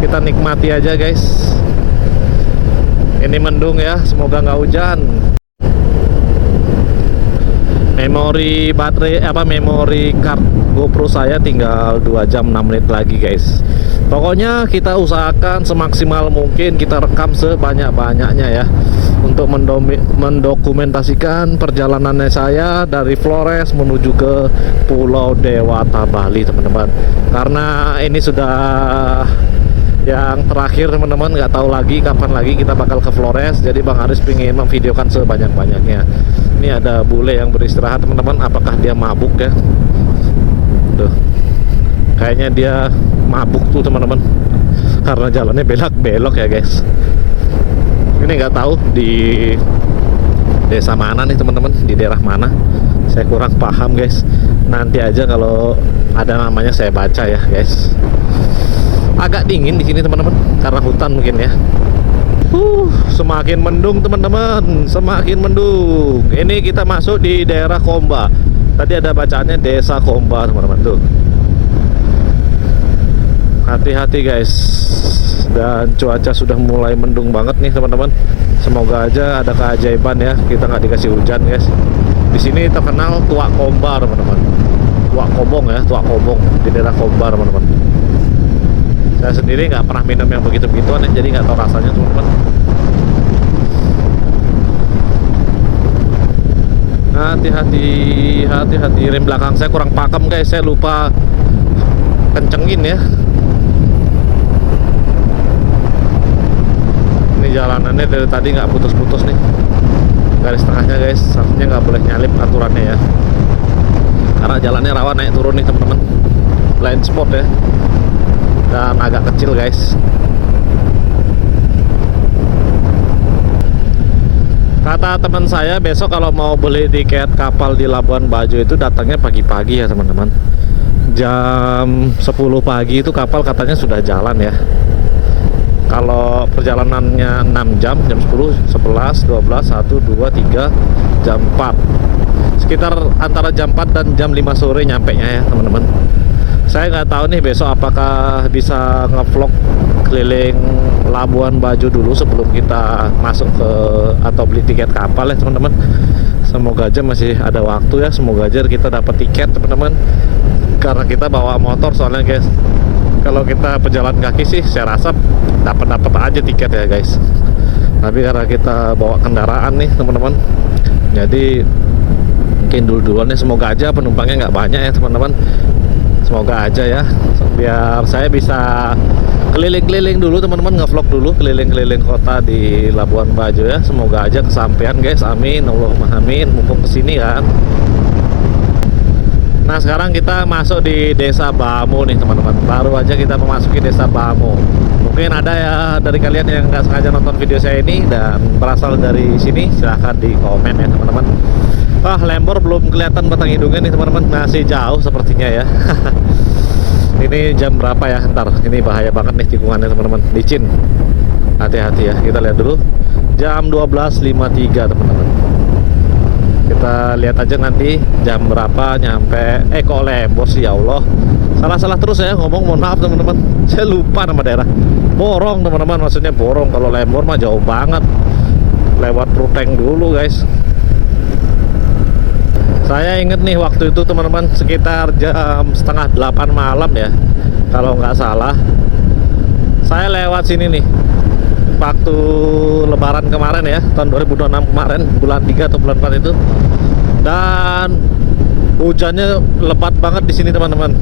Kita nikmati aja guys. Ini mendung ya, semoga nggak hujan. Memori baterai memori card GoPro saya tinggal 2 jam 6 menit lagi guys. Pokoknya kita usahakan semaksimal mungkin kita rekam sebanyak-banyaknya ya, untuk mendokumentasikan perjalanannya saya dari Flores menuju ke Pulau Dewata Bali teman-teman. Karena ini sudah yang terakhir teman-teman, nggak tahu lagi kapan lagi kita bakal ke Flores. Jadi Bang Aris pengen memvideokan sebanyak-banyaknya. Ini ada bule yang beristirahat teman-teman, apakah dia mabuk ya? Tuh, kayaknya dia mabuk tuh teman-teman, karena jalannya belok-belok ya guys. Ini nggak tahu di desa mana nih teman-teman, di daerah mana, saya kurang paham guys. Nanti aja kalau ada namanya saya baca ya guys. Agak dingin di sini teman-teman, karena hutan mungkin ya. Semakin mendung teman-teman, semakin mendung. Ini kita masuk di daerah Komba. Tadi ada bacaannya Desa Komba teman-teman tuh. Hati-hati guys. Dan cuaca sudah mulai mendung banget nih teman-teman. Semoga aja ada keajaiban ya, kita nggak dikasih hujan guys. Di sini terkenal Tuak Komba teman-teman. Tuak Kobong ya, Tuak Kobong di daerah Komba teman-teman. Saya sendiri nggak pernah minum yang begitu-begituan ya, jadi nggak tahu rasanya teman-teman. Hati-hati, rem belakang saya kurang pakem guys, saya lupa kencengin ya. Ini jalanannya dari tadi nggak putus-putus nih, garis tengahnya guys, seharusnya nggak boleh nyalip aturannya ya, karena jalannya rawan naik turun nih teman-teman, blind spot ya, dan agak kecil guys. Kata teman saya besok kalau mau beli tiket kapal di Labuan Bajo itu datangnya pagi-pagi ya teman-teman. Jam 10 pagi itu kapal katanya sudah jalan ya. Kalau perjalanannya 6 jam, jam 10, 11, 12, 1, 2, 3, jam 4. Sekitar antara jam 4 dan jam 5 sore nyampe nya ya teman-teman. Saya nggak tahu nih besok apakah bisa ngevlog keliling Labuan Bajo dulu sebelum kita masuk ke atau beli tiket kapal ya teman-teman. Semoga aja masih ada waktu ya, semoga aja kita dapat tiket teman-teman. Karena kita bawa motor soalnya guys. Kalau kita pejalan kaki sih saya rasa dapat aja tiket ya guys. Tapi karena kita bawa kendaraan nih teman-teman, jadi mungkin duluan ya. Semoga aja penumpangnya nggak banyak ya teman-teman. Semoga aja ya, biar saya bisa keliling-keliling dulu teman-teman, ngevlog dulu keliling-keliling kota di Labuan Bajo ya. Semoga aja kesampaian guys, amin, Allahumma amin. Mumpung kesini kan. Nah sekarang kita masuk di Desa Bamo nih teman-teman. Baru aja kita memasuki Desa Bamo. Mungkin ada ya dari kalian yang nggak sengaja nonton video saya ini dan berasal dari sini, silahkan di komen ya teman-teman. Wah, Lembor belum kelihatan batang hidungnya nih teman-teman, masih jauh sepertinya ya. Ini jam berapa ya? Ntar ini bahaya banget nih tikungannya teman-teman, licin. Hati-hati ya, kita lihat dulu. Jam 12.53 teman-teman. Kita lihat aja nanti jam berapa nyampe. Kok Lembor sih ya Allah. Salah-salah terus ya ngomong, mohon maaf teman-teman. Saya lupa nama daerah. Borong teman-teman, maksudnya Borong. Kalau Lembor mah jauh banget. Lewat Ruteng dulu guys. Saya inget nih waktu itu teman-teman sekitar jam setengah 8 malam ya, kalau nggak salah. Saya lewat sini nih waktu lebaran kemarin ya, tahun 2026 kemarin, bulan 3 atau bulan 4 itu. Dan hujannya lebat banget di sini teman-teman.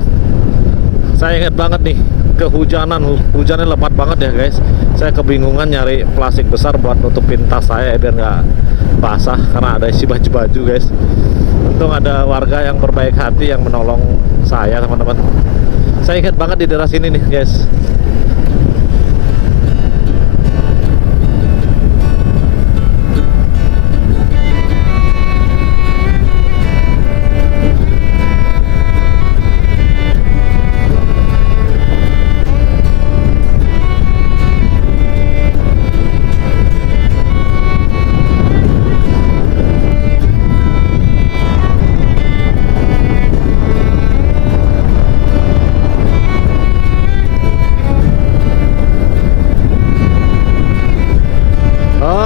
Saya ingat banget nih kehujanan, hujannya lebat banget ya guys. Saya kebingungan nyari plastik besar buat nutupin tas saya biar nggak basah karena ada isi baju-baju guys. Untung ada warga yang berbaik hati yang menolong saya teman-teman. Saya ingat banget di daerah sini nih guys.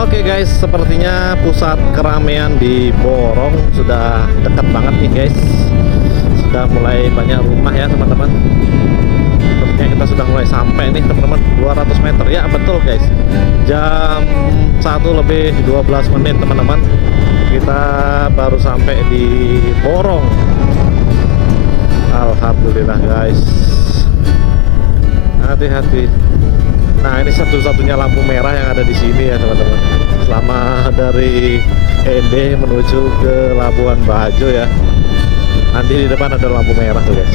Oke guys, sepertinya pusat keramaian di Borong sudah dekat banget nih guys. Sudah mulai banyak rumah ya teman-teman. Sepertinya kita sudah mulai sampai nih teman-teman, 200 meter ya betul guys. Jam 1:12 teman-teman. Kita baru sampai di Borong. Alhamdulillah guys. Hati-hati. Nah ini satu-satunya lampu merah yang ada di sini ya teman-teman. Selama dari ND menuju ke Labuan Bajo ya. Nanti di depan ada lampu merah tuh guys.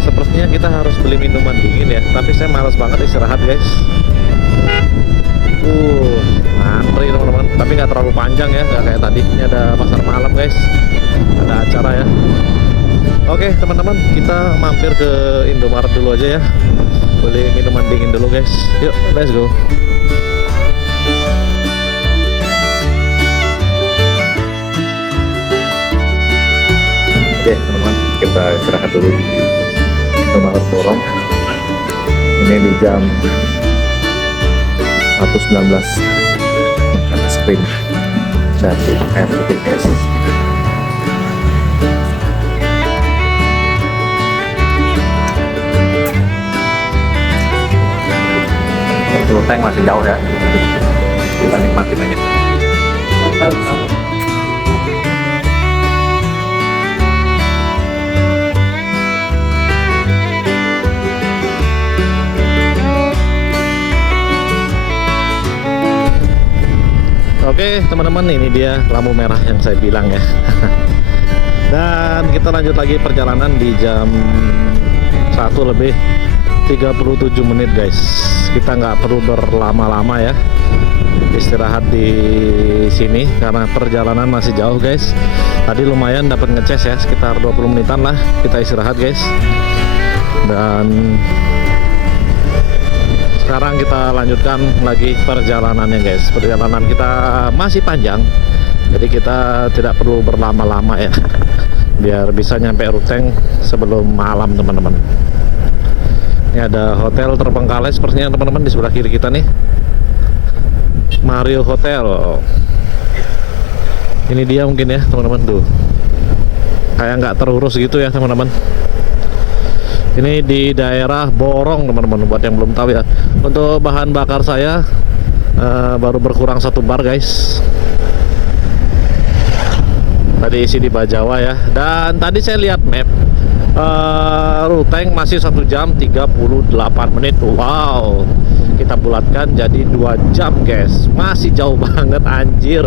Sepertinya kita harus beli minuman dingin ya. Tapi saya malas banget istirahat guys. Ngantri teman-teman. Tapi nggak terlalu panjang ya, nggak kayak tadi. Ini ada pasar malam guys. Ada acara ya. Oke teman-teman, kita mampir ke Indomaret dulu aja ya. Beli minuman dingin dulu guys. Yuk, let's go. Oke teman-teman, kita istirahat dulu di Indomaret Borong. Ini di jam 1:19 makan es krim dan air putih guys. Ruteng masih jauh ya, kita nikmatin aja. Oke teman-teman, ini dia lampu merah yang saya bilang ya. Dan kita lanjut lagi perjalanan di jam 1:37 guys. Kita nggak perlu berlama-lama ya. istirahat di sini karena perjalanan masih jauh guys. Tadi lumayan dapat ngeces ya, sekitar 20 menitan lah kita istirahat guys. Dan sekarang kita lanjutkan lagi perjalanannya guys. Perjalanan kita masih panjang, jadi kita tidak perlu berlama-lama ya, biar bisa nyampe Ruteng sebelum malam teman-teman. Ini ada hotel terbengkalai sepertinya teman-teman di sebelah kiri kita nih, Mario Hotel. Ini dia mungkin ya teman-teman, tuh kayak nggak terurus gitu ya teman-teman. Ini di daerah Borong teman-teman, buat yang belum tahu ya. Untuk bahan bakar saya baru berkurang 1 bar guys. Tadi isi di Bajawa ya. Dan tadi saya lihat map, Ruteng masih 1 jam 38 menit. Wow, kita bulatkan jadi 2 jam guys. Masih jauh banget anjir.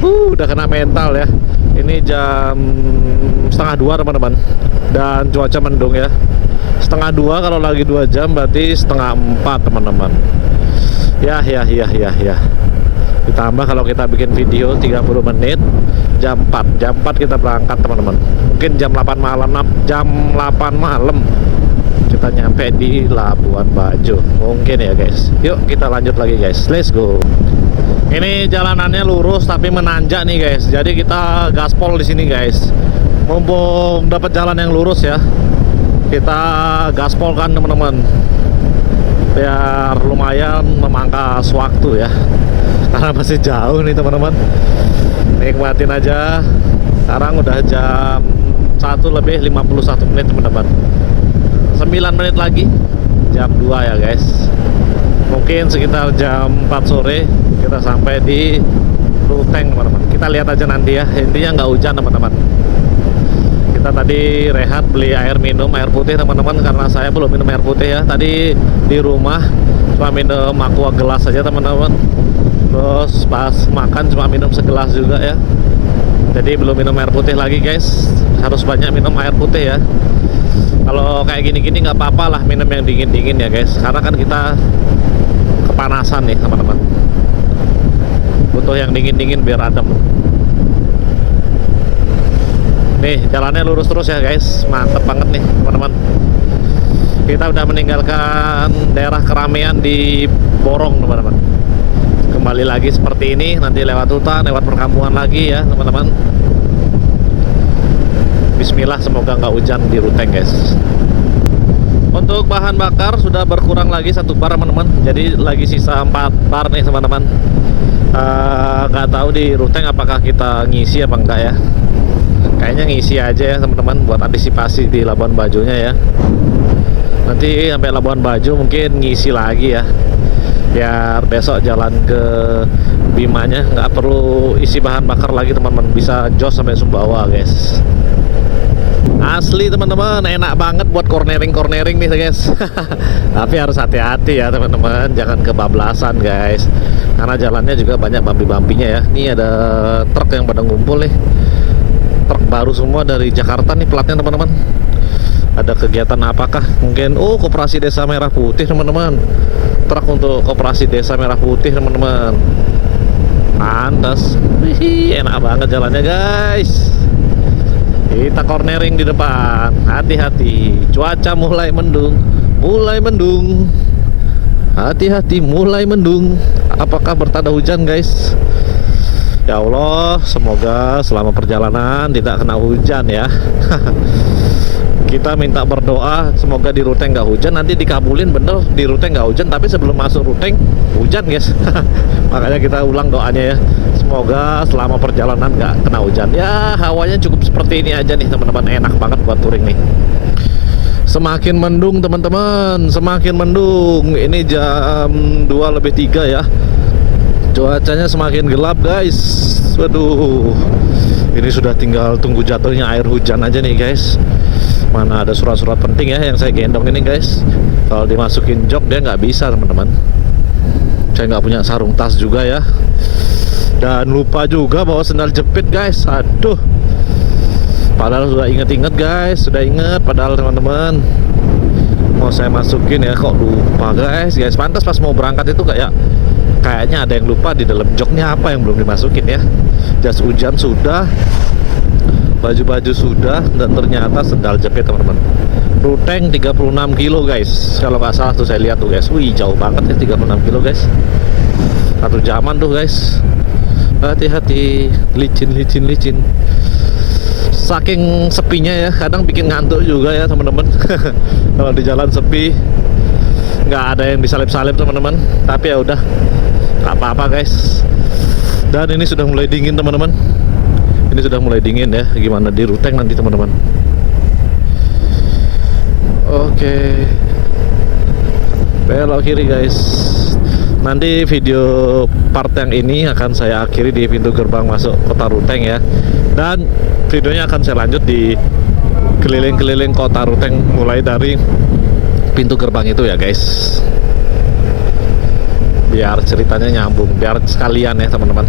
Udah kena mental ya. Ini jam setengah 2 teman-teman, dan cuaca mendung ya. Setengah 2 kalau lagi 2 jam berarti setengah 4 teman-teman. Ya. Ditambah kalau kita bikin video 30 menit, jam 4 kita berangkat teman-teman. Mungkin jam 8 malam kita nyampe di Labuan Bajo mungkin ya guys. Yuk kita lanjut lagi guys, let's go. Ini jalanannya lurus tapi menanjak nih guys. Jadi kita gaspol di sini guys. Mumpung dapat jalan yang lurus ya, kita gaspol kan teman-teman, biar lumayan memangkas waktu ya, karena masih jauh nih teman-teman. Nikmatin aja. Sekarang udah jam 1:51 teman-teman. 9 menit lagi jam 2 ya guys. Mungkin sekitar jam 4 sore kita sampai di Ruteng teman-teman. Kita lihat aja nanti ya. Intinya nggak hujan teman-teman. Kita tadi rehat beli air minum, air putih teman-teman, karena saya belum minum air putih ya. Tadi di rumah cuma minum aqua gelas aja teman-teman. Terus pas makan cuma minum segelas juga ya. Jadi belum minum air putih lagi guys. Harus banyak minum air putih ya. Kalau kayak gini-gini nggak apa-apa lah minum yang dingin-dingin ya guys, karena kan kita kepanasan nih teman-teman. Butuh yang dingin-dingin biar adem. Nih jalannya lurus terus ya guys, mantep banget nih teman-teman. Kita udah meninggalkan daerah keramaian di Borong teman-teman. Kembali lagi seperti ini, nanti lewat hutan, lewat perkampungan lagi ya teman-teman. Bismillah, semoga nggak hujan di Ruteng guys. Untuk bahan bakar sudah berkurang lagi 1 bar teman-teman, jadi lagi sisa 4 bar nih teman-teman. Nggak tahu di Ruteng apakah kita ngisi apa enggak ya. Kayaknya ngisi aja ya teman-teman, buat antisipasi di Labuan Bajonya ya. Nanti sampai Labuan Bajo mungkin ngisi lagi ya, biar besok jalan ke Bimanya nggak perlu isi bahan bakar lagi teman-teman, bisa jos sampai Sumbawa guys. Asli teman-teman, enak banget buat cornering nih guys. Tapi harus hati-hati ya teman-teman, jangan kebablasan guys, karena jalannya juga banyak bambi-bambinya ya. Ini ada truk yang pada ngumpul nih, truk baru semua dari Jakarta nih platnya teman-teman. Ada kegiatan apakah? Mungkin Koperasi Desa Merah Putih teman-teman. Truk untuk Koperasi Desa Merah Putih teman-teman. Pantas. Enak banget jalannya guys. Kita cornering di depan, hati-hati. Cuaca mulai mendung. Hati-hati, mulai mendung. Apakah bertanda hujan guys? Ya Allah, semoga selama perjalanan tidak kena hujan ya. Kita minta berdoa semoga di Ruteng nggak hujan. Nanti dikabulin bener di Ruteng nggak hujan, tapi sebelum masuk Ruteng hujan guys. Makanya kita ulang doanya ya, semoga selama perjalanan nggak kena hujan. Ya hawanya cukup seperti ini aja nih teman-teman, enak banget buat touring nih. Semakin mendung teman-teman, semakin mendung. Ini jam 2:03 ya. Cuacanya semakin gelap guys. Waduh, ini sudah tinggal tunggu jatuhnya air hujan aja nih guys. Mana ada surat-surat penting ya yang saya gendong ini guys. Kalau dimasukin jok dia nggak bisa teman-teman. Saya nggak punya sarung tas juga ya. Dan lupa juga bawa sendal jepit guys. Aduh, padahal sudah inget-inget guys, sudah inget padahal teman-teman. Mau saya masukin ya kok lupa guys. Pantas pas mau berangkat itu kayak Kayaknya ada yang lupa di dalam joknya apa yang belum dimasukin ya. Jas hujan sudah, baju-baju sudah, dan ternyata sendal jepit teman-teman. Ruteng 36 kilo guys, kalau nggak salah tuh saya lihat tuh guys. Wih, jauh banget ya 36 kilo guys. Satu jaman tuh guys. Hati-hati, licin. Saking sepinya ya, kadang bikin ngantuk juga ya teman-teman. Kalau di jalan sepi, nggak ada yang disalip-salip teman-teman. Tapi ya udah, nggak apa-apa guys. Dan ini sudah mulai dingin teman-teman. Ini sudah mulai dingin ya. Gimana di Ruteng nanti teman-teman? Oke, belok kiri guys. Nanti video part yang ini akan saya akhiri di pintu gerbang masuk kota Ruteng ya. Dan videonya akan saya lanjut di keliling-keliling kota Ruteng mulai dari pintu gerbang itu ya guys. Biar ceritanya nyambung, biar sekalian ya teman-teman.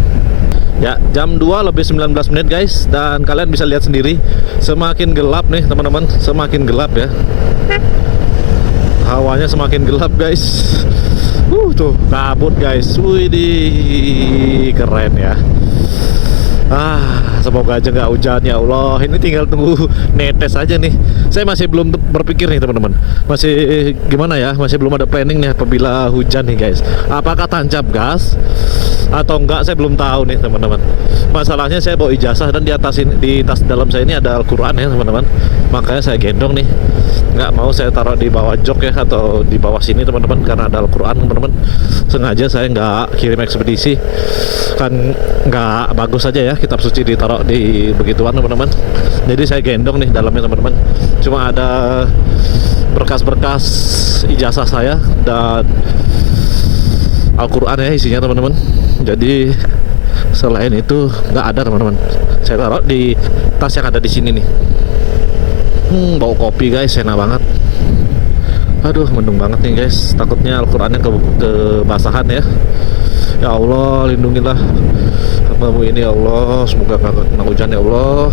Ya, jam 2 lebih 19 menit guys. Dan kalian bisa lihat sendiri, semakin gelap nih teman-teman. Semakin gelap ya. Hawanya semakin gelap guys. Tuh, kabut guys. Wih, keren ya. Semoga aja nggak hujan ya Allah. Ini tinggal tunggu netes aja nih. Saya masih belum berpikir nih teman-teman. Masih gimana ya? Masih belum ada planning nih apabila hujan nih guys. Apakah tancap gas atau enggak? Saya belum tahu nih teman-teman. Masalahnya saya bawa ijazah dan di tas dalam saya ini ada Al-Quran ya teman-teman. Makanya saya gendong nih. Nggak mau saya taruh di bawah jok ya, atau di bawah sini teman-teman, karena ada Al-Quran teman-teman. Sengaja saya nggak kirim ekspedisi, kan nggak bagus aja ya kitab suci ditaruh di begituan teman-teman. Jadi saya gendong nih dalamnya teman-teman. Cuma ada berkas-berkas ijazah saya dan Al-Quran ya isinya teman-teman. Jadi selain itu nggak ada teman-teman. Saya taruh di tas yang ada di sini nih. Bau kopi guys, enak banget. Aduh, mendung banget nih guys. Takutnya Al-Qurannya kebasahan ya. Ya Allah, lindungilah hambamu ini ya Allah. Semoga nggak kena hujan ya Allah.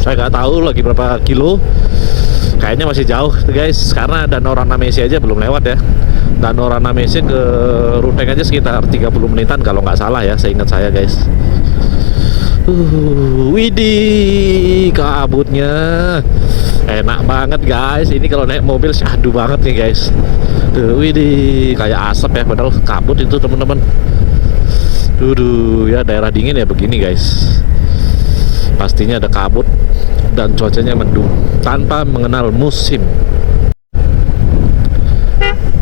Saya nggak tahu lagi berapa kilo. Kayaknya masih jauh guys, karena Danau Ranamese aja belum lewat ya. Danau Ranamese ke Ruteng aja sekitar 30 menitan kalau nggak salah ya, seingat saya guys. Widih, kabutnya enak banget guys. Ini kalau naik mobil syahdu banget nih guys. Widih, kayak asap ya, padahal kabut itu teman-teman. Ya daerah dingin ya begini guys. Pastinya ada kabut dan cuacanya mendung tanpa mengenal musim.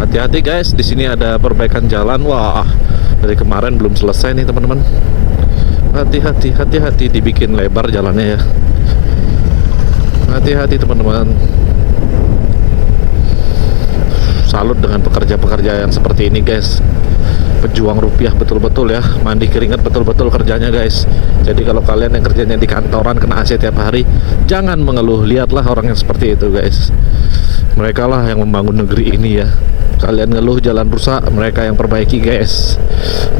Hati-hati guys, di sini ada perbaikan jalan. Wah, dari kemarin belum selesai nih teman-teman. Hati-hati, dibikin lebar jalannya ya. Hati-hati teman-teman. Salut dengan pekerja-pekerja yang seperti ini guys. Pejuang rupiah betul-betul ya. Mandi keringat betul-betul kerjanya guys. Jadi kalau kalian yang kerjanya di kantoran kena AC tiap hari, jangan mengeluh. Lihatlah orang yang seperti itu guys. Mereka lah yang membangun negeri ini ya. Kalian ngeluh jalan rusak, mereka yang perbaiki guys.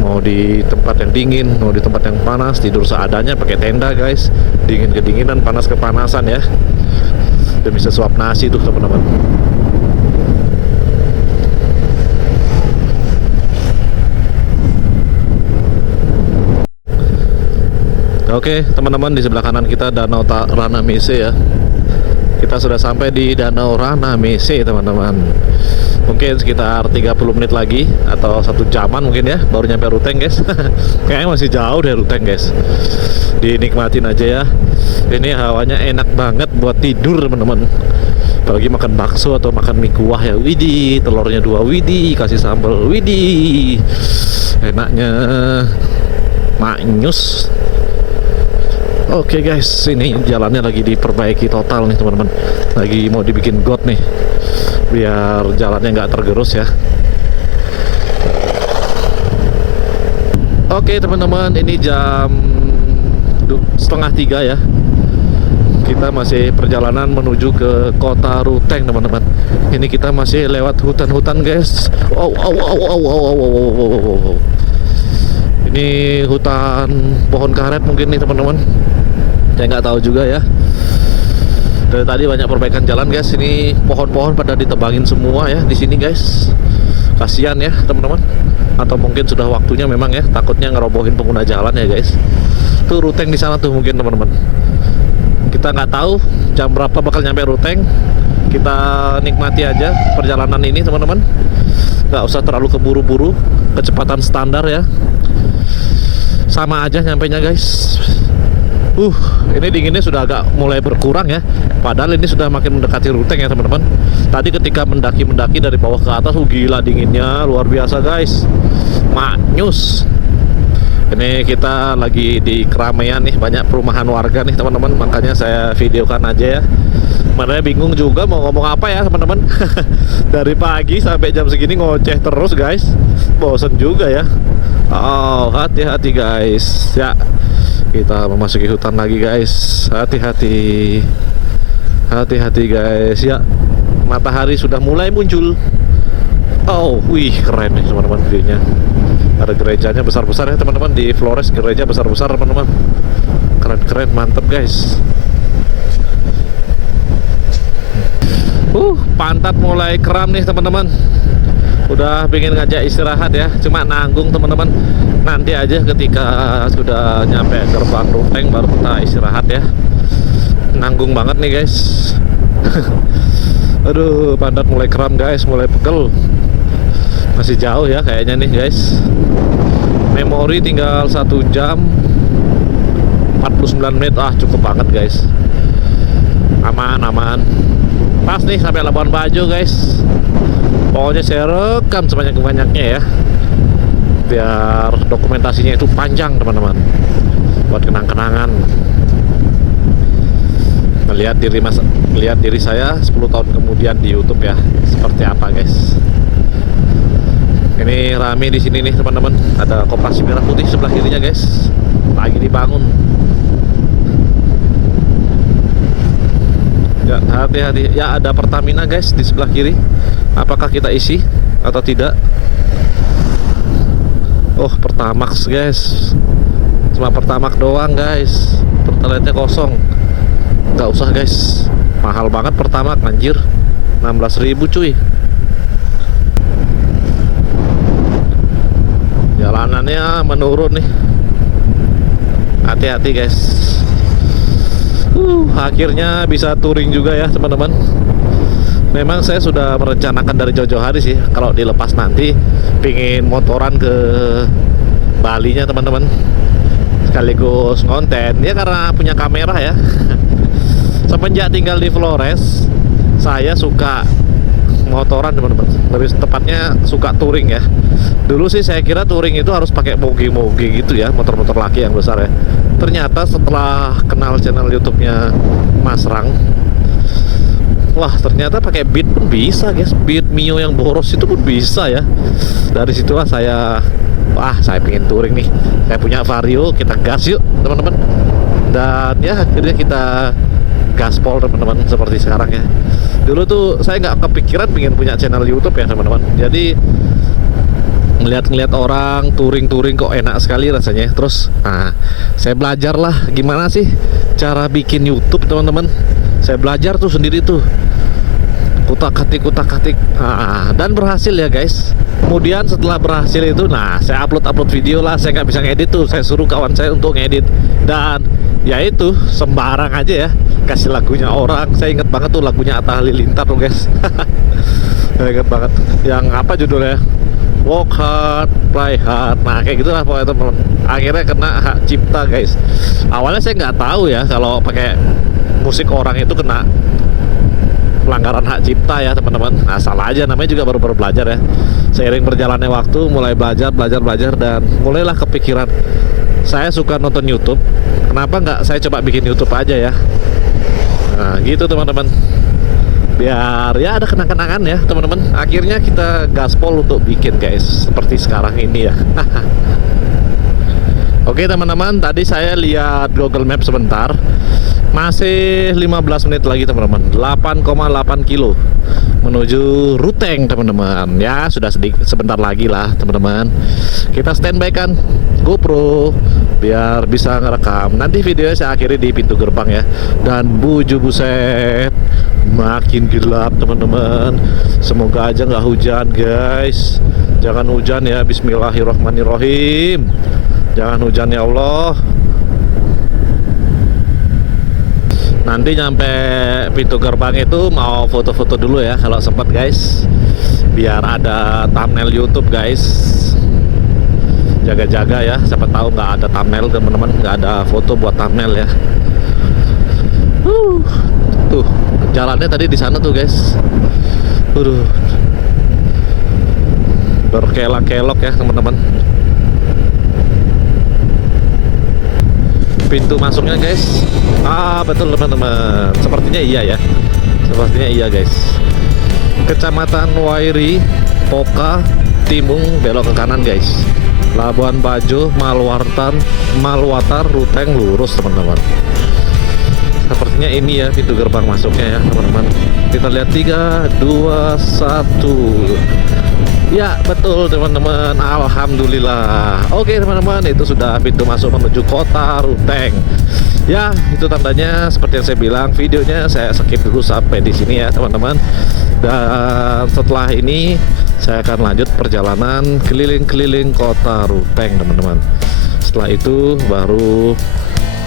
Mau di tempat yang dingin, mau di tempat yang panas, tidur seadanya pakai tenda guys. Dingin kedinginan, panas kepanasan ya. Demi sesuap nasi tuh teman-teman. Oke teman-teman, di sebelah kanan kita Danau Ranamese ya. Kita sudah sampai di Danau Ranamese teman-teman. Mungkin sekitar 30 menit lagi atau 1 jaman mungkin ya baru nyampe Ruteng guys. Kayaknya masih jauh dari Ruteng guys. Dinikmatin aja ya. Ini hawanya enak banget buat tidur teman-teman. Apalagi makan bakso atau makan mie kuah ya. Widih, telurnya 2, widih, kasih sambal, widih. Enaknya maknyus. Oke guys, ini jalannya lagi diperbaiki total nih teman-teman. Lagi mau dibikin got nih, biar jalannya nggak tergerus ya. Oke teman-teman, ini jam 2:30 ya. Kita masih perjalanan menuju ke kota Ruteng teman-teman. Ini kita masih lewat hutan-hutan guys. Ini hutan pohon karet mungkin nih teman-teman. Saya nggak tahu juga ya. Dari tadi banyak perbaikan jalan guys. Ini pohon-pohon pada ditebangin semua ya di sini guys. Kasihan ya teman-teman. Atau mungkin sudah waktunya memang ya, takutnya ngerobohin pengguna jalan ya guys. Tuh Ruteng di sana tuh mungkin teman-teman. Kita nggak tahu jam berapa bakal nyampe Ruteng. Kita nikmati aja perjalanan ini teman-teman. Nggak usah terlalu keburu-buru, kecepatan standar ya. Sama aja nyampenya guys. Ini dinginnya sudah agak mulai berkurang ya. Padahal ini sudah makin mendekati Ruteng ya teman-teman. Tadi ketika mendaki dari bawah ke atas, gila dinginnya luar biasa guys. Maknyus. Ini kita lagi di keramaian nih, banyak perumahan warga nih teman-teman. Makanya saya videokan aja ya. Makanya bingung juga mau ngomong apa ya teman-teman. Dari pagi sampai jam segini ngoceh terus guys. Bosen juga ya. Oh, hati-hati guys ya. Kita memasuki hutan lagi guys. Hati-hati. Hati-hati guys ya. Matahari sudah mulai muncul. Oh, wih keren nih teman-teman videonya. Ada gerejanya besar-besar ya teman-teman. Di Flores gereja besar-besar teman-teman. Keren-keren, mantep guys. Pantat mulai kram nih teman-teman. Udah pengen ngajak istirahat ya, cuma nanggung teman-teman. Nanti aja ketika sudah nyampe gerbang Ruteng baru kita istirahat ya. Nanggung banget nih guys. Aduh, pantat mulai kram guys, mulai pegel. Masih jauh ya kayaknya nih guys. Memori tinggal 1 jam 49 menit. Cukup banget guys. Aman. Pas nih sampai Labuan Bajo guys. Pokoknya saya rekam sebanyak-banyaknya ya, biar dokumentasinya itu panjang teman-teman, buat kenang-kenangan. Melihat diri saya 10 tahun kemudian di YouTube ya, seperti apa guys. Ini rame di sini nih teman-teman. Ada Koperasi Merah Putih sebelah kirinya guys, lagi dibangun. Ya, hati-hati ya, ada Pertamina guys di sebelah kiri. Apakah kita isi atau tidak? Oh, Pertamax guys. Cuma Pertamax doang guys. Pertalaitnya kosong. Nggak usah guys. Mahal banget Pertamax anjir. 16.000 cuy. Jalanannya menurun nih. Hati-hati guys. Akhirnya bisa touring juga ya teman-teman. Memang saya sudah merencanakan dari jauh-jauh hari sih, kalau dilepas nanti pingin motoran ke Bali nya teman-teman, sekaligus konten ya, karena punya kamera ya. Semenjak tinggal di Flores, saya suka motoran teman-teman, lebih tepatnya suka touring ya. Dulu sih saya kira touring itu harus pakai moge-moge gitu ya, motor-motor laki yang besar ya. Ternyata setelah kenal channel YouTube-nya Mas Rang, wah ternyata pakai Beat pun bisa guys. Beat Mio yang boros itu pun bisa ya. Dari situlah saya pengen touring nih. Saya punya Vario, kita gas yuk teman-teman. Dan ya akhirnya kita gaspol teman-teman seperti sekarang ya. Dulu tuh saya nggak kepikiran pengen punya channel YouTube ya teman-teman. Jadi ngeliat orang touring kok enak sekali rasanya. Terus saya belajar lah gimana sih cara bikin YouTube teman-teman. Saya belajar tuh sendiri tuh, kutak-katik dan berhasil ya guys. Kemudian setelah berhasil itu, saya upload video lah. Saya nggak bisa ngedit tuh, saya suruh kawan saya untuk ngedit. Dan ya itu sembarang aja ya, kasih lagunya orang. Saya inget banget tuh lagunya Atta Halilintar tuh guys. Saya inget banget yang apa judulnya, Work Hard, Play Hard. Nah kayak gitu lah pokoknya teman-teman. Akhirnya kena hak cipta guys. Awalnya saya nggak tahu ya kalau pakai musik orang itu kena pelanggaran hak cipta ya teman-teman. Salah aja, namanya juga baru belajar ya. Seiring berjalannya waktu mulai belajar dan mulailah kepikiran, saya suka nonton YouTube, kenapa nggak saya coba bikin YouTube aja ya. Nah gitu teman-teman, biar ya ada kenang-kenangan ya teman-teman. Akhirnya kita gaspol untuk bikin guys, seperti sekarang ini ya. Oke teman-teman, tadi saya lihat Google Maps sebentar, masih 15 menit lagi teman-teman. 8,8 kilo menuju Ruteng teman-teman. Ya sudah sebentar lagi lah teman-teman. Kita standby kan GoPro biar bisa ngerekam. Nanti videonya saya akhiri di pintu gerbang ya. Dan buset, makin gelap teman-teman. Semoga aja nggak hujan guys. Jangan hujan ya, bismillahirrahmanirrahim. Jangan hujan ya Allah. Nanti nyampe pintu gerbang itu mau foto-foto dulu ya kalau sempat guys, biar ada thumbnail YouTube guys. Jaga-jaga ya, siapa tahu nggak ada thumbnail teman-teman, nggak ada foto buat thumbnail ya. Tuh jalannya tadi di sana tuh guys. Berkelok-kelok ya teman-teman. Pintu masuknya guys, betul teman-teman, sepertinya iya ya, sepertinya iya guys. Kecamatan Wairi, Poka, Timung, belok ke kanan guys. Labuan Bajo, Malwatar, Ruteng lurus teman-teman. Sepertinya ini ya pintu gerbang masuknya ya teman-teman. Kita lihat 3, 2, 1. Ya betul teman-teman, alhamdulillah. Oke teman-teman, itu sudah pintu masuk menuju kota Ruteng. Ya itu tandanya seperti yang saya bilang, videonya saya skip dulu sampai di sini ya teman-teman. Dan setelah ini saya akan lanjut perjalanan keliling-keliling kota Ruteng teman-teman. Setelah itu baru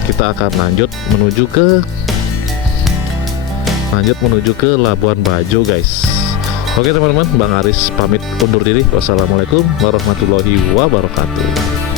kita akan lanjut menuju ke Labuan Bajo guys. Oke teman-teman, Bang Aris pamit undur diri. Wassalamualaikum warahmatullahi wabarakatuh.